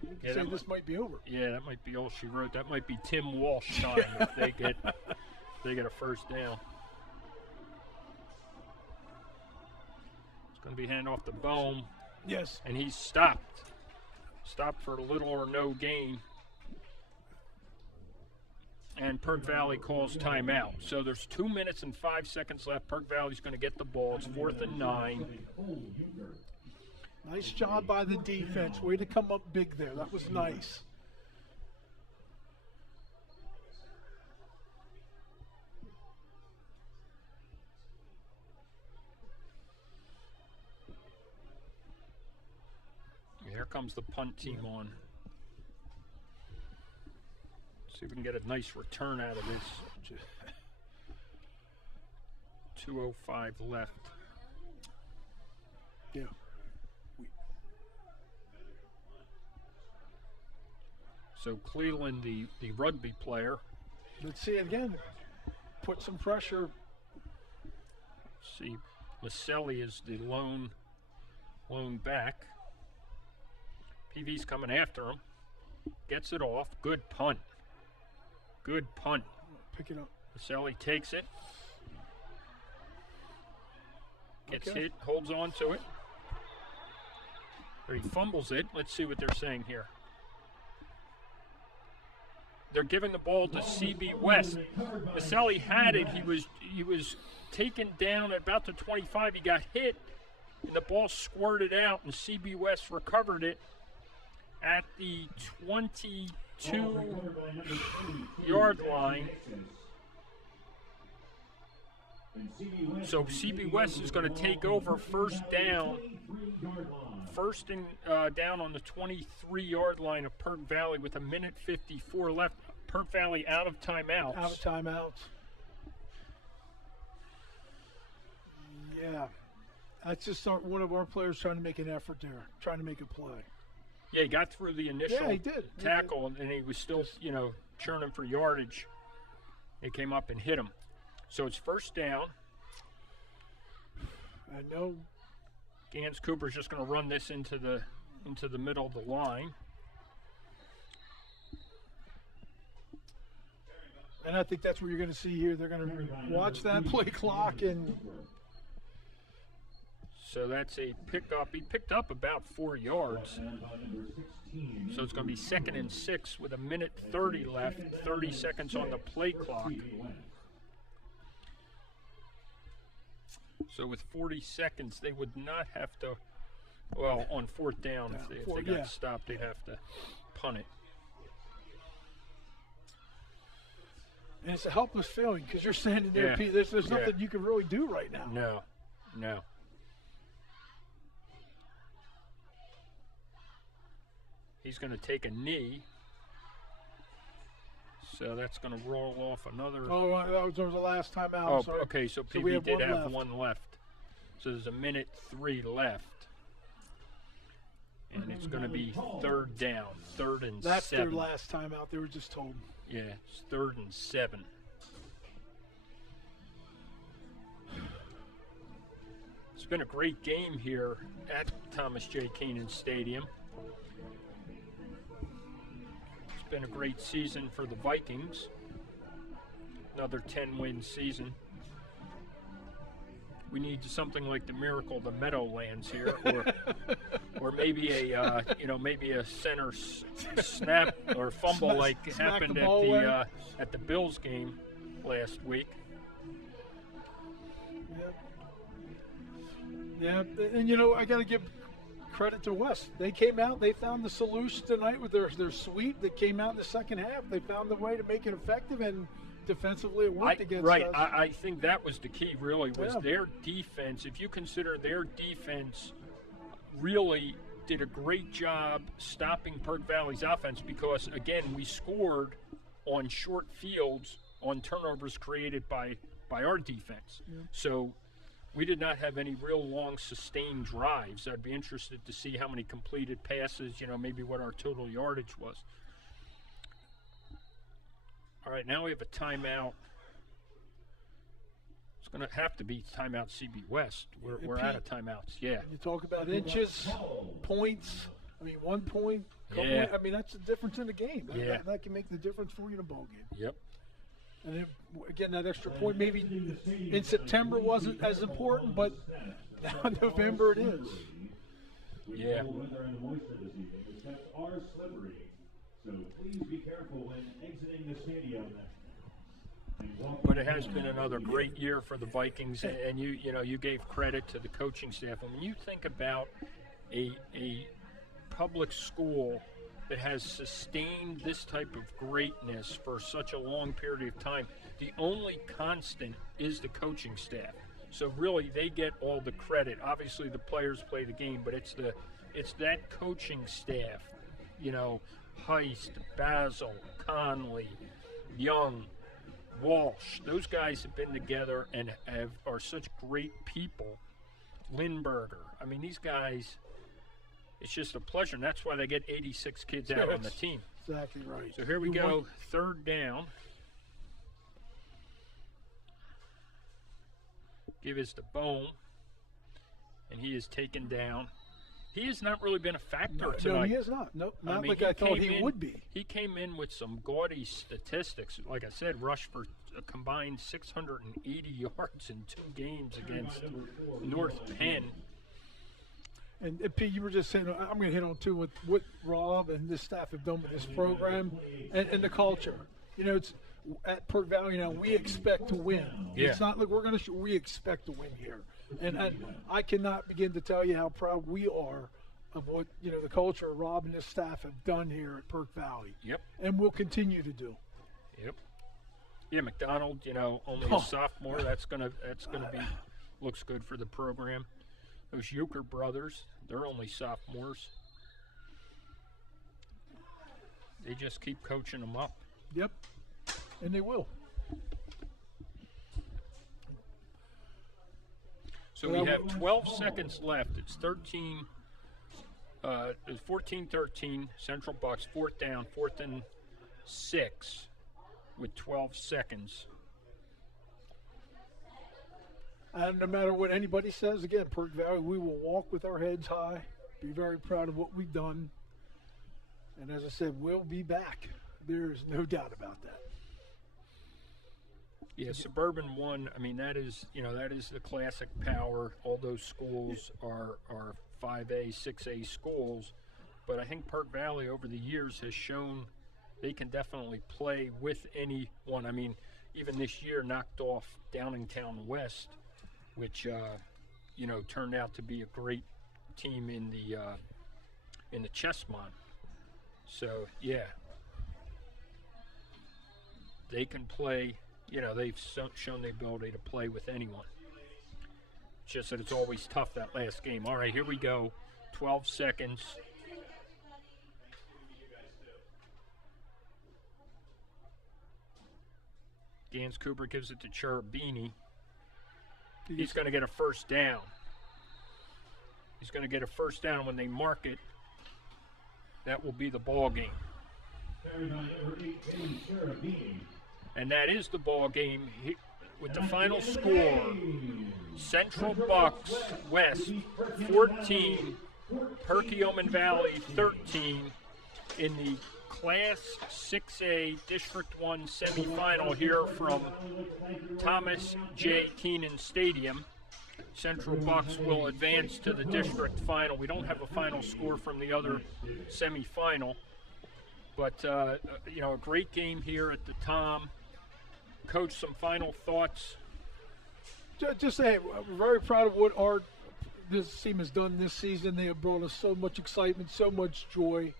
You can Yeah, say that this might be over. Yeah, that might be all she wrote. That might be Tim Walsh time if they get a first down. It's going to be hand off to Bohm, Yes. and he's stopped. Stopped for little or no gain. And Perk Valley calls timeout. So there's 2 minutes and 5 seconds left. Perk Valley's going to get the ball. It's 4th and 9. Nice job by the defense. Way to come up big there. That was nice. Here comes the punt team on. See if we can get a nice return out of this. 2:05 left. Yeah. So Cleveland, the rugby player, Let's see it again. Put some pressure. See, Maselli is the lone back. PV's coming after him. Gets it off. Good punt. Good punt. Pick it up. Maselli takes it. Gets Okay. hit, holds on to it. Or he fumbles it. Let's see what they're saying here. They're giving the ball to CB West. Maselli had it. He was taken down at about the 25. He got hit, and the ball squirted out, and CB West recovered it at the 22-yard line. So CB West is going to take over first down. First and down on the 23-yard line of Perk Valley with 1:54 left. Perk Valley out of timeouts. Out of timeouts. Yeah. That's just one of our players trying to make an effort there, trying to make a play. Yeah, he got through the initial he did. tackle, and he was still, churning for yardage. It came up and hit him. So it's first down. I know. Gans Cooper's just going to run this into the middle of the line. And I think that's what you're going to see here. They're going to watch that play clock and. So that's a pickup. He picked up about 4 yards. So it's going to be 2nd and 6 with 1:30 left, 30 seconds on the play clock. So with 40 seconds, they would not have to, well, on fourth down, if they got stopped, they'd have to punt it. And it's a helpless feeling because you're standing there. Yeah. There's nothing you can really do right now. No. He's going to take a knee. So that's going to roll off another. Oh, that was the last time out. Oh, sorry. okay, so So PV we have did one have left. one left. So there's 1:03 left. And it's going to be third down, 3rd and That's 7. their last time out. They were just told. Yeah, it's 3rd and 7. It's been a great game here at Thomas J. Keenan Stadium. It's been a great season for the Vikings. Another 10-win season. We need something like the Miracle of the Meadowlands here, or maybe a maybe a center snap or fumble like happened at the Bills game last week. Yeah, and I got to give credit to West. They came out, they found the solution tonight with their sweep that came out in the second half. They found the way to make it effective, and defensively it worked against us. I think that was the key, really, was their defense. If you consider their defense really did a great job stopping Perk Valley's offense because, again, we scored on short fields on turnovers created by our defense. Yeah. So we did not have any real long sustained drives. I'd be interested to see how many completed passes, maybe what our total yardage was. All right, now we have a timeout. It's going to have to be timeout CB West. We're out of timeouts, yeah. You talk about inches, points. 1 point. Yeah. That's the difference in the game. Yeah. That can make the difference for you in a ball game. Yep. And then, again, that extra point maybe in September wasn't as important, but now in November it is. Yeah. So please be careful when exiting the stadium. But it has been another great year for the Vikings, and you gave credit to the coaching staff. And when you think about a public school that has sustained this type of greatness for such a long period of time, the only constant is the coaching staff. So really, they get all the credit. Obviously, the players play the game, but it's that coaching staff. Heist, Basil, Conley, Young, Walsh. Those guys have been together and are such great people. Lindberger. These guys, it's just a pleasure, and that's why they get 86 kids out on the team. Exactly right. So here we go, third down. give us the bone, and he is taken down. He has not really been a factor tonight. No, he is not. Nope, not I mean, like I thought he would be. He came in with some gaudy statistics. Like I said, rushed for a combined 680 yards in 2 games against North Penn. And Pete, you were just saying, I'm going to hit on too what Rob and this staff have done with this program and the culture. You know, it's at Perk Valley now. We expect to win. Yeah. It's not like we're going to. We expect to win here, and I cannot begin to tell you how proud we are of what the culture Rob and his staff have done here at Perk Valley. Yep. And will continue to do. Yep. Yeah, McDonald, only a sophomore. That's gonna be looks good for the program. Those Euchre brothers, they're only sophomores. They just keep coaching them up. Yep, and they will. So we have 12 seconds left. It's 14-13. Central Bucks, 4th down, 4th and 6 with 12 seconds. And no matter what anybody says, again, Perk Valley, we will walk with our heads high, be very proud of what we've done. And as I said, we'll be back. There's no doubt about that. Yeah, Suburban 1, I mean, that is the classic power. All those schools are 5A, 6A schools. But I think Perk Valley over the years has shown they can definitely play with anyone. I mean, even this year knocked off Downingtown West, which turned out to be a great team in the Chessmont. So yeah, they can play. They've shown the ability to play with anyone. It's just that it's always tough that last game. All right, here we go. 12 seconds. Gans Cooper gives it to Cherubini. He's going to get a first down. He's going to get a first down. When they mark it, that will be the ball game. And that is the ball game with the final score. Central Bucks West 14, Perkiomen Valley 13 in the Class 6A District 1 semifinal here from Thomas J. Keenan Stadium. Central Bucks will advance to the district final. We don't have a final score from the other semifinal, but a great game here at the Tom. Coach, some final thoughts? Just say we're very proud of what this team has done this season. They have brought us so much excitement, so much joy,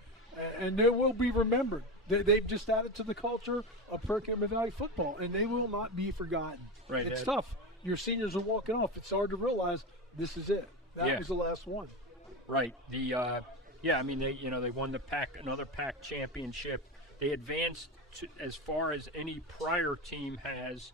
and they will be remembered. They've just added to the culture of Perkiomen Valley football, and they will not be forgotten. Right, it's tough. Your seniors are walking off. It's hard to realize this is it. That was the last one. Right. They won another PAC championship. They advanced as far as any prior team has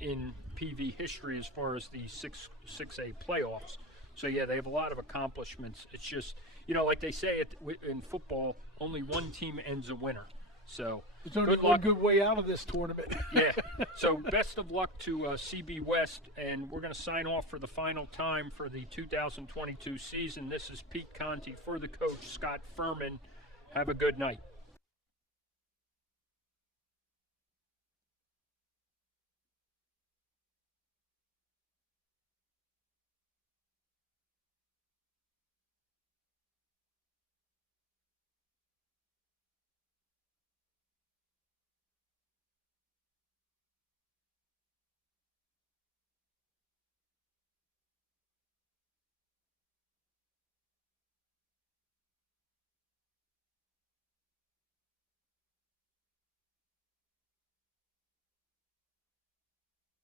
in PV history as far as the 6A playoffs. So yeah, they have a lot of accomplishments. It's just, like they say in football, only one team ends a winner. So there's only one good way out of this tournament. Yeah. So best of luck to CB West, and we're going to sign off for the final time for the 2022 season. This is Pete Conti for the coach, Scott Furman. Have a good night.